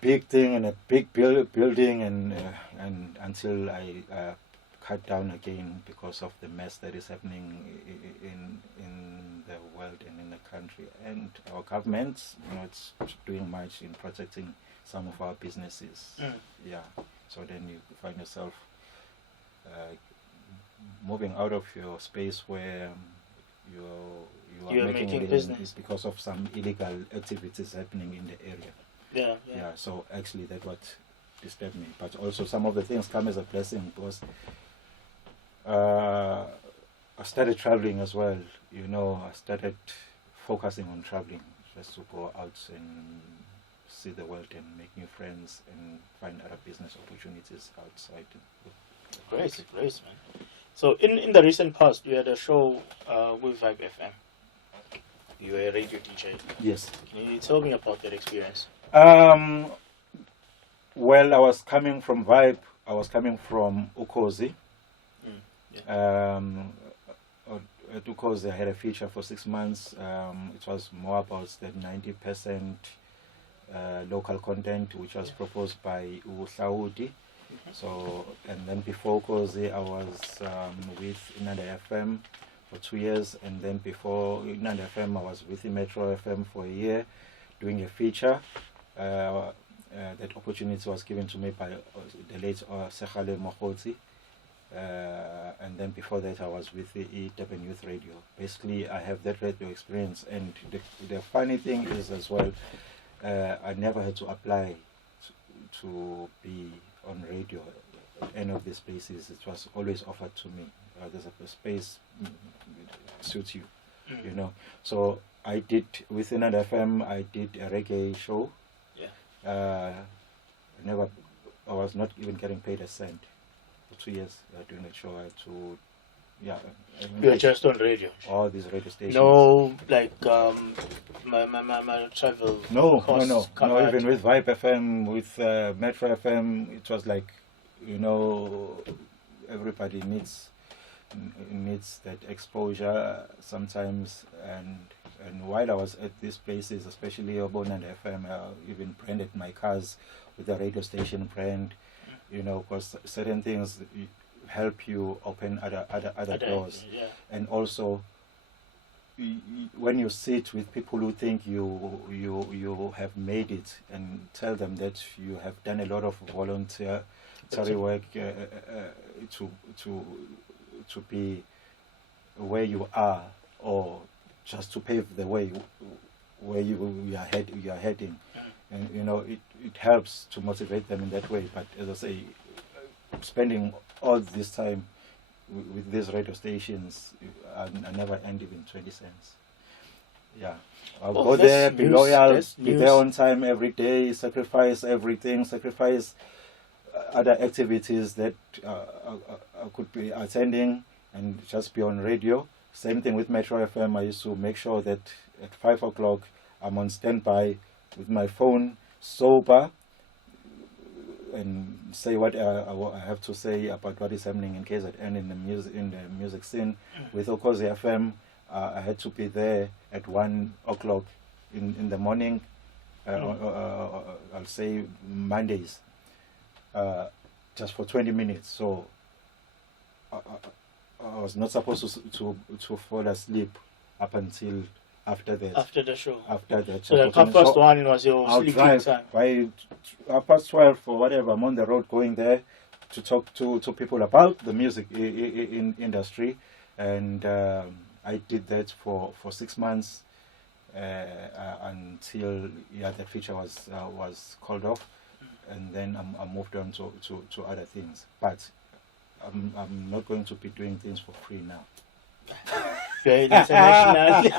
big thing and a big building, and until I cut down again because of the mess that is happening in the world and in the country, and our government, you know, it's doing much in protecting some of our businesses. Yeah, so then you find yourself moving out of your space where you are making a living is because of some illegal activities happening in the area. Yeah. So actually, that's what disturbed me. But also, some of the things come as a blessing because I started traveling as well. You know, I started focusing on traveling, just to go out and see the world and make new friends and find other business opportunities outside. Great, man. So in the recent past, you had a show with Vibe FM. You were a radio DJ. Yes. Can you tell me about that experience? Well, I was coming from Vibe. I was coming from Ukozi. At Ukozi, I had a feature for 6 months. It was more about the 90% local content, which was proposed by Uhlaudi. So, and then before Ukozi, I was with Inanda FM for 2 years, and then before Inanda FM, I was with Metro FM for a year, doing a feature. That opportunity was given to me by the late Sekhale Mokhotsi. And then before that, I was with the Durban Youth Radio. Basically, I have that radio experience, and the funny thing is as well, I never had to apply to be on radio at any of these places. It was always offered to me. There's a space suits you, you know. So I did with Another FM. I did a reggae show. I was not even getting paid a cent for 2 years doing that show. I had to, you were just on radio. All these radio stations. No, like my travel. No. Even with Vibe FM, with Metro FM, it was like, you know, everybody needs that exposure sometimes. And while I was at these places, especially Obon and FM, I even branded my cars with the radio station brand, you know, because certain things help you open other doors. And also, when you sit with people who think you have made it, and tell them that you have done a lot of voluntary work to be where you are, or just to pave the way where you are heading, and you know it helps to motivate them in that way. But as I say, spending all this time with these radio stations, I never end even 20 cents. Yeah, I'll go there, be loyal, be there on time every day, sacrifice everything, sacrifice other activities that I could be attending and just be on radio. Same thing with Metro FM. I used to make sure that at 5 o'clock I'm on standby with my phone, sober, and say what I have to say about what is happening in KZN in the music scene. With Okozi FM, I had to be there at 1 o'clock in the morning. I'll say Mondays, just for 20 minutes. So I was not supposed to fall asleep up until after that. After the show. After that. So the first one was your sleeping time. By 12:30 or whatever, I'm on the road going there to talk to people about the music industry, and I did that for 6 months until the feature was called off, and then I moved on to other things. But I'm not going to be doing things for free now. International.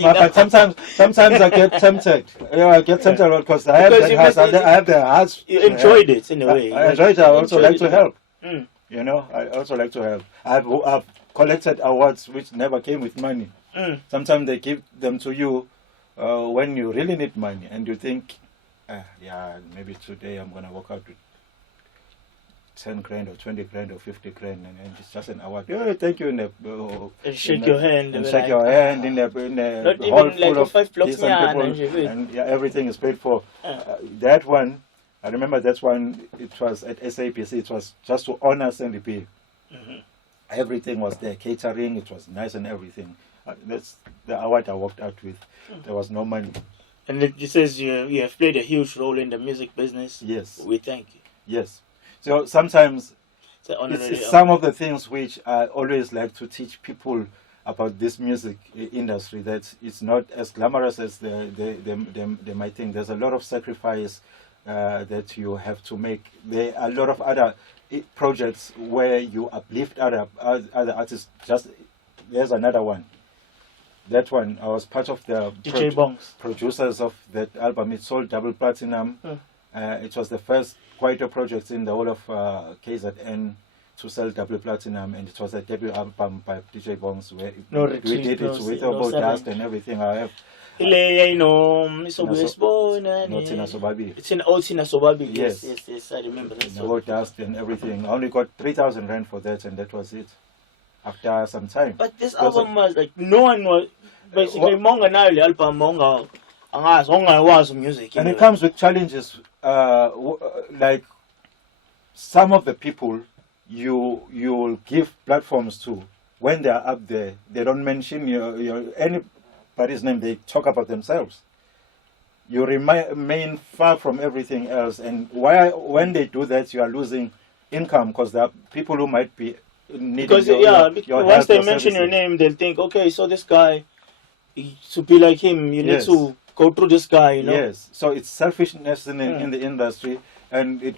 But sometimes I get tempted. I get tempted because I have the house. You enjoyed it in a way. I enjoyed it. I also like to help. You know, I also like to help. I've collected awards which never came with money. Sometimes they give them to you when you really need money, and you think, maybe today I'm gonna walk out with 10 grand or 20 grand or 50 grand, and it's just an award. Thank you. And shake your hand. And shake your hand in the not hall even like full of 5 blocks decent people, and everything is paid for. That one, I remember that one. It was at SAPC. It was just to honor Sandy P. Everything was there, catering. It was nice and everything. That's the award I walked out with. There was no money. And it says you have played a huge role in the music business. Yes. We thank you. Yes. So sometimes it's some of the things which I always like to teach people about this music industry, that it's not as glamorous as they might think. There's a lot of sacrifice that you have to make. There are a lot of other projects where you uplift other artists. Just there's another one. That one, I was part of the producers of that album. It sold double platinum. It was the first Kwaito project in the whole of KZN to sell double platinum, and it was a debut album by DJ Bongs where we did it with Obo Dust and everything. I have it's in Otina Sobabi. Yes, I remember that. Obo Dust and everything. I only got 3,000 rand for that, and that was it. After some time. But this album was like no one was basically Monga now the album Monga was music. And it comes with challenges. Like some of the people you will give platforms to, when they are up there, they don't mention anybody's name. They talk about themselves. You remain far from everything else, and when they do that, you are losing income, because there are people who might be needing your once they mention your name, they'll think, okay, so this guy, to be like him, you need to go through this guy, you know. Yes, so it's selfishness in the industry, and it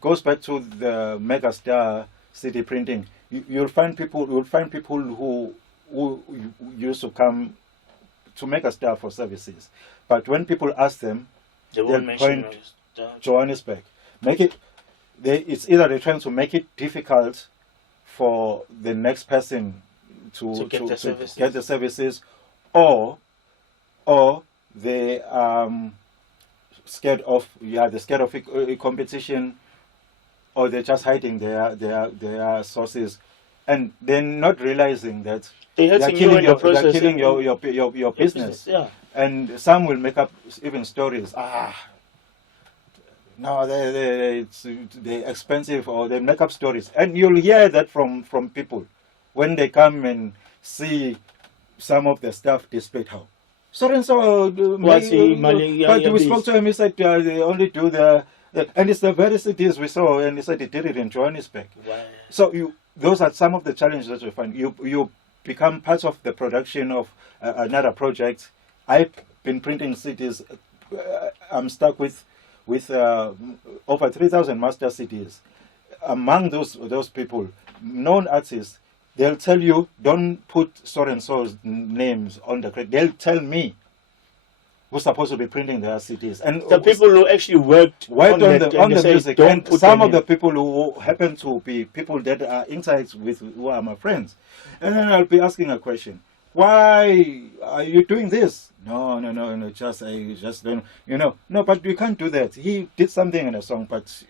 goes back to the megastar CD printing. You'll find people who used to come to Megastar for services, but when people ask them, they'll point Johannesburg. It's either they're trying to make it difficult for the next person to get the services, or they scared of a competition, or they're just hiding their sources, and they're not realizing that they're killing your business. Yeah. And some will make up even stories. No, they're expensive, or they make up stories, and you'll hear that from people when they come and see some of the stuff displayed. So and so, but we spoke to him. He said they only do the And it's the very cities we saw, and he said he did it in Johannesburg. Wow. So those are some of the challenges that we find. You become part of the production of another project. I've been printing CDs. I'm stuck with over 3,000 master CDs. Among those people, known artists, they'll tell you, don't put so and so's names on the credit. They'll tell me who's supposed to be printing their CDs. And the people who actually worked on the say, music, and some of the people who happen to be people that are inside with who are my friends. And then I'll be asking a question. Why are you doing this? No, I just don't, no, but you can't do that. He did something in a song, but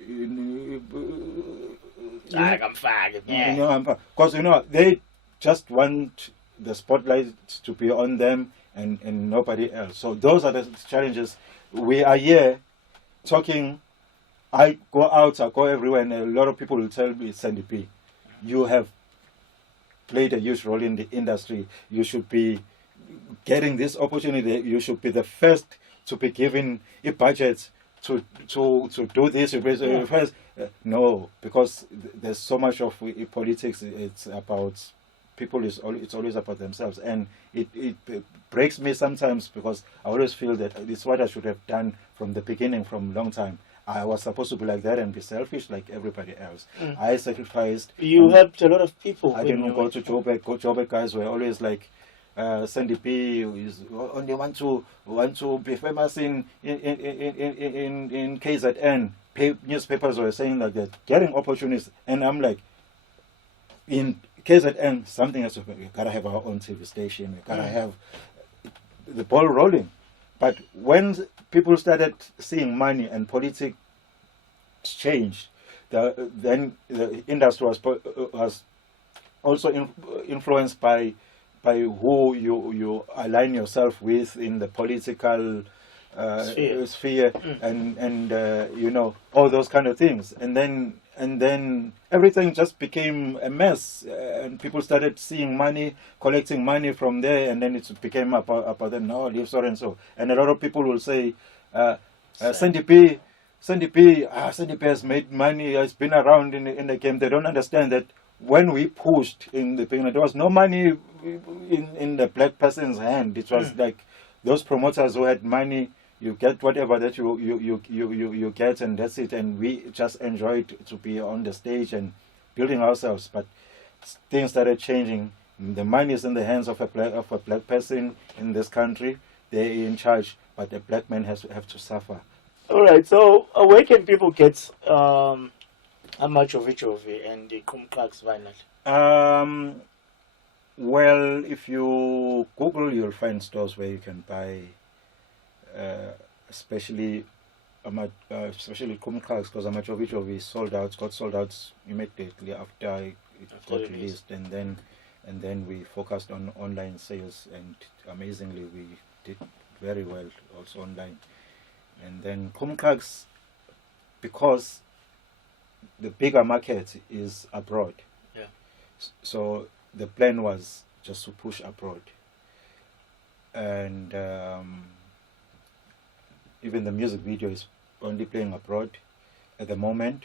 I'm fine. Yeah. Because they just want the spotlight to be on them and nobody else. So those are the challenges. We are here talking. I go out, I go everywhere, and a lot of people will tell me, Sandy P, you have played a huge role in the industry. You should be getting this opportunity. You should be the first to be given a budget to do this. First. No, because there's so much of politics. It's about people. It's always about themselves, and it breaks me sometimes because I always feel that it's what I should have done from the beginning, from a long time. I was supposed to be like that and be selfish like everybody else. I sacrificed. You helped a lot of people. I didn't go to Joburg. Joburg guys were always like, Sandy P is only want to be famous in KZN. Newspapers were saying like that, getting opportunities, and I'm like, in KZN, something else. We gotta have our own TV station. We gotta have the ball rolling. But when people started seeing money and politics change, then the industry was also influenced by who you align yourself with in the political sphere and all those kind of things, and then everything just became a mess, and people started seeing money, collecting money from there, and then it became about them. No, leave so and so, and a lot of people will say, Sandy P has made money, has been around in the game. They don't understand that when we pushed in the beginning, there was no money in the black person's hand. It was like those promoters who had money. You get whatever that you get, and that's it. And we just enjoyed to be on the stage and building ourselves. But things started changing. The money is in the hands of a black person in this country. They're in charge, but the black man have to suffer. All right. So where can people get how much of each of it and the Kumklaks vinyl? Well, if you Google, you'll find stores where you can buy. Especially Kumklaks, because Amachovichovi got sold out immediately after it got released, and then we focused on online sales, and amazingly we did very well also online. And then Kumklaks, because the bigger market is abroad, so the plan was just to push abroad, and even the music video is only playing abroad at the moment.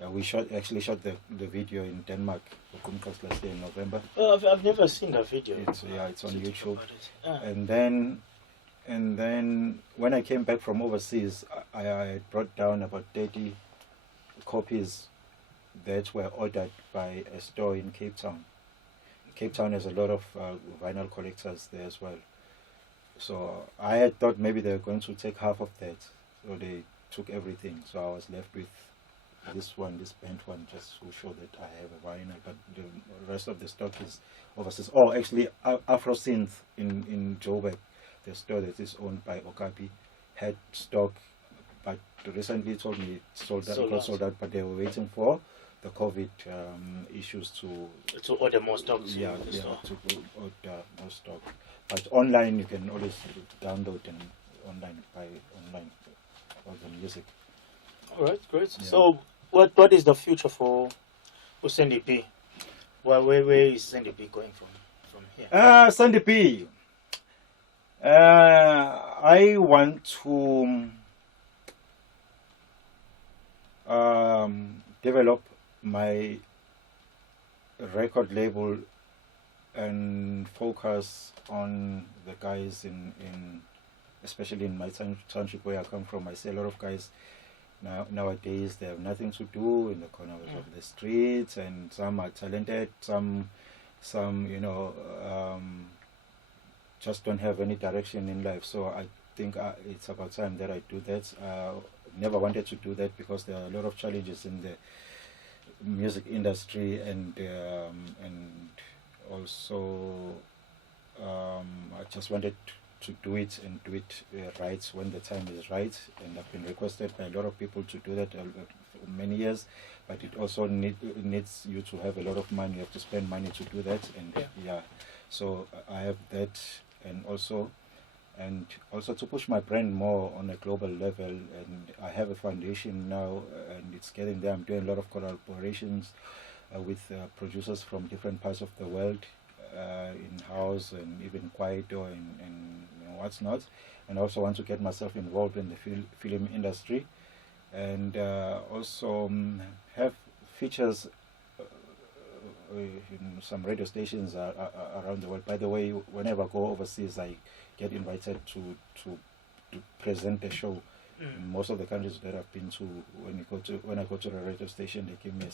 We actually shot the video in Denmark for Kumklaks last year in November. Well, I've never seen the video. It's on YouTube. And then when I came back from overseas, I brought down about 30 copies that were ordered by a store in Cape Town. Cape Town has a lot of vinyl collectors there as well. So I had thought maybe they were going to take half of that. So they took everything. So I was left with this bent one, just to show that I have a vinyl. But the rest of the stock is overseas. Oh, actually, Afrosynth in Joburg, the store that is owned by Okapi, had stock, but recently told me it got sold out, but they were waiting for the COVID issues to order more stock. To order more stock. But online, you can always download and buy online all the music. All right, great. Yeah. So, what is the future for Sandy P? Where is Sandy P going from here? Sandy P. I want develop my record label and focus on the guys in especially in my township where I come from. I see a lot of guys nowadays, they have nothing to do in the corners of the streets, and some are talented, some just don't have any direction in life. So I think it's about time that I do that. Never wanted to do that because there are a lot of challenges in the music industry, and also I just wanted to do it and do it right when the time is right. And I've been requested by a lot of people to do that for many years, but it also needs you to have a lot of money. You have to spend money to do that, and so I have that, and also to push my brand more on a global level. And I have a foundation now, and it's getting there. I'm doing a lot of collaborations with producers from different parts of the world, in-house and even Kwaito and what's not. And I also want to get myself involved in the film industry, and also have features in some radio stations around the world. By the way, whenever I go overseas, I get invited to present the show. In most of the countries that I've been to, when I go to the radio station, they give me a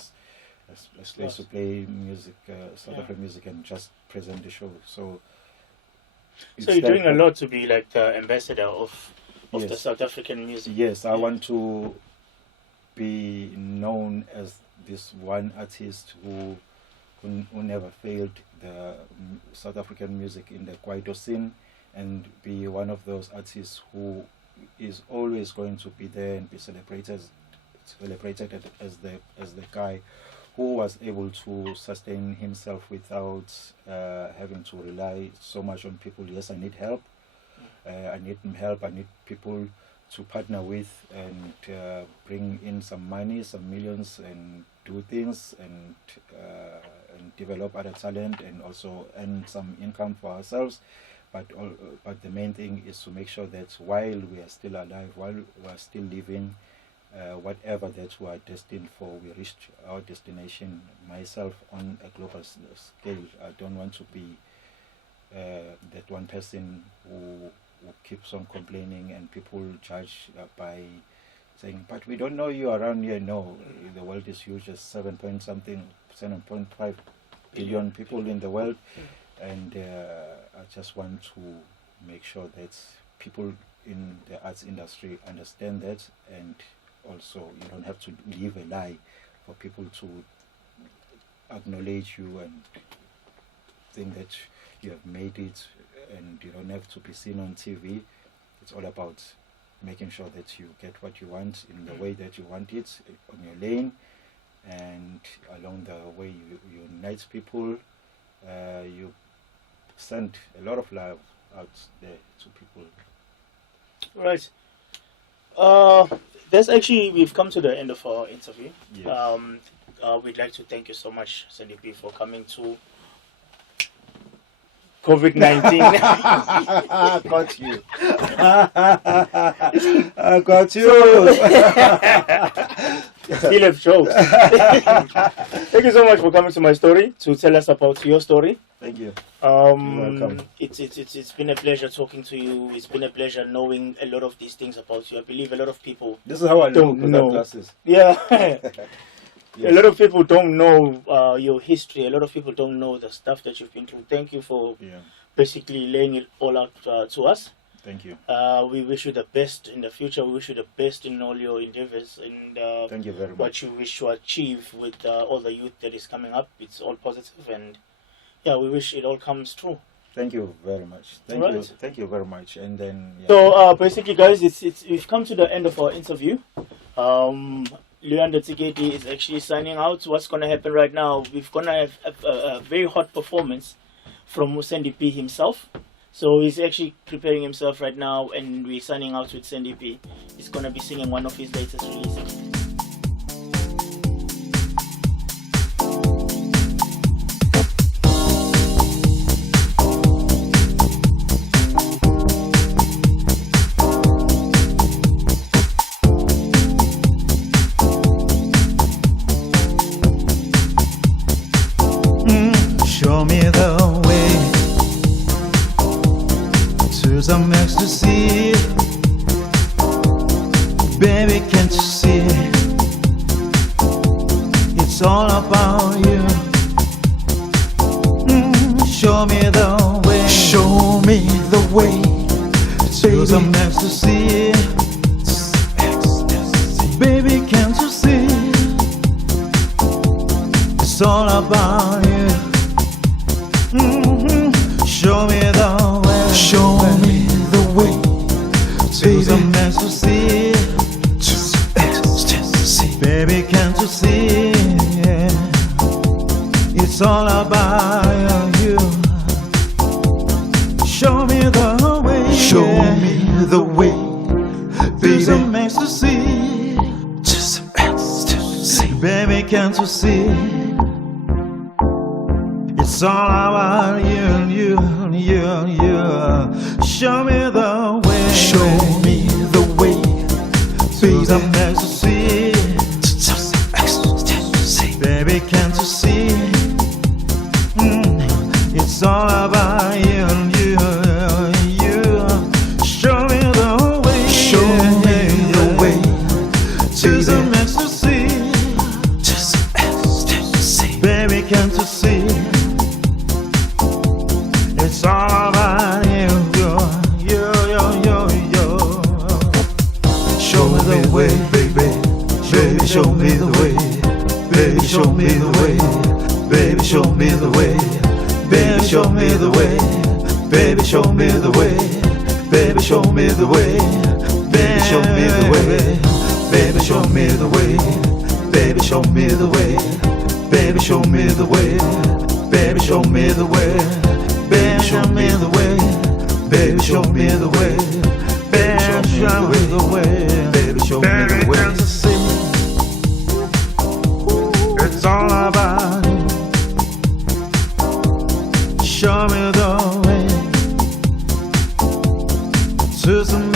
place to play music, South African music, and just present the show. So you're doing a lot to be like the ambassador of the South African music. Yes, I want to be known as this one artist who never failed the South African music in the Kwaito scene, and be one of those artists who is always going to be there and be celebrated as the guy who was able to sustain himself without having to rely so much on people. Yes, I need help. I need help. I need people to partner with and bring in some money, some millions, and do things, and develop other talent, and also earn some income for ourselves. But the main thing is to make sure that while we are still alive, while we are still living, whatever that we are destined for, we reach our destination. Myself, on a global scale, I don't want to be that one person who keeps on complaining, and people judge by saying, but we don't know you around here. No, the world is huge. There's 7.5 billion people in the world, and I just want to make sure that people in the arts industry understand that, and also you don't have to live a lie for people to acknowledge you and think that you have made it, and you don't have to be seen on TV. It's all about making sure that you get what you want in the way that you want it, on your lane, and along the way you unite people. You send a lot of love out there to people. Right. We've come to the end of our interview. Yes. We'd like to thank you so much, Sandy P, for coming to COVID-19. I got you. I got you. Still have jokes. Thank you so much for coming to my story, to tell us about your story. Thank you. You're welcome. It's been a pleasure talking to you. It's been a pleasure knowing a lot of these things about you. I believe a lot of people This is how I don't look know. without glasses. Yeah. Yes. A lot of people don't know your history. A lot of people don't know the stuff that you've been through. Thank you for basically laying it all out to us. Thank you. We wish you the best in the future. We wish you the best in all your endeavors, and Thank you very much. what you wish to achieve with all the youth that is coming up. It's all positive, and we wish it all comes true. Thank you very much. Thank Right. you. Thank you very much. And then So basically, guys, we've come to the end of our interview. Leander Tsigeti is actually signing out. What's going to happen right now? We're going to have a very hot performance from Sandy P himself. So he's actually preparing himself right now, and we're signing out with Sandy P. He's going to be singing one of his latest releases. Show me the way to some ecstasy. Baby, can't you see? It's all about you. Show me the way. Show me the way to some ecstasy. Baby, can't you see? It's all about you. Show me the way. Show me the way to some ecstasy. Baby, can't you see? It's all about you. Show me the way. Show me the way. Baby, some ecstasy. Baby, can't you see? It's all about you, you, you, you. Show me the way. Show me the way. To some ecstasy. Baby, can't you see? It's all about you, you, you. Show me the way. Show me the way to some ecstasy. Baby, can't you see? It's all about you, you, you, you, you. Show me the way, baby. Baby, show me the way. Baby, show me the way. Baby, show me the way. Baby, show me the way. Baby, show me the way. Baby, show me the way. Baby, show me the way. Baby, show me the way. Baby, show me the way. Baby, show me the way. Baby, show me the way. Baby, show me the way. Baby, show me the way. Baby, show me the way. Baby, show me the way. It's all about you. Show me the way to some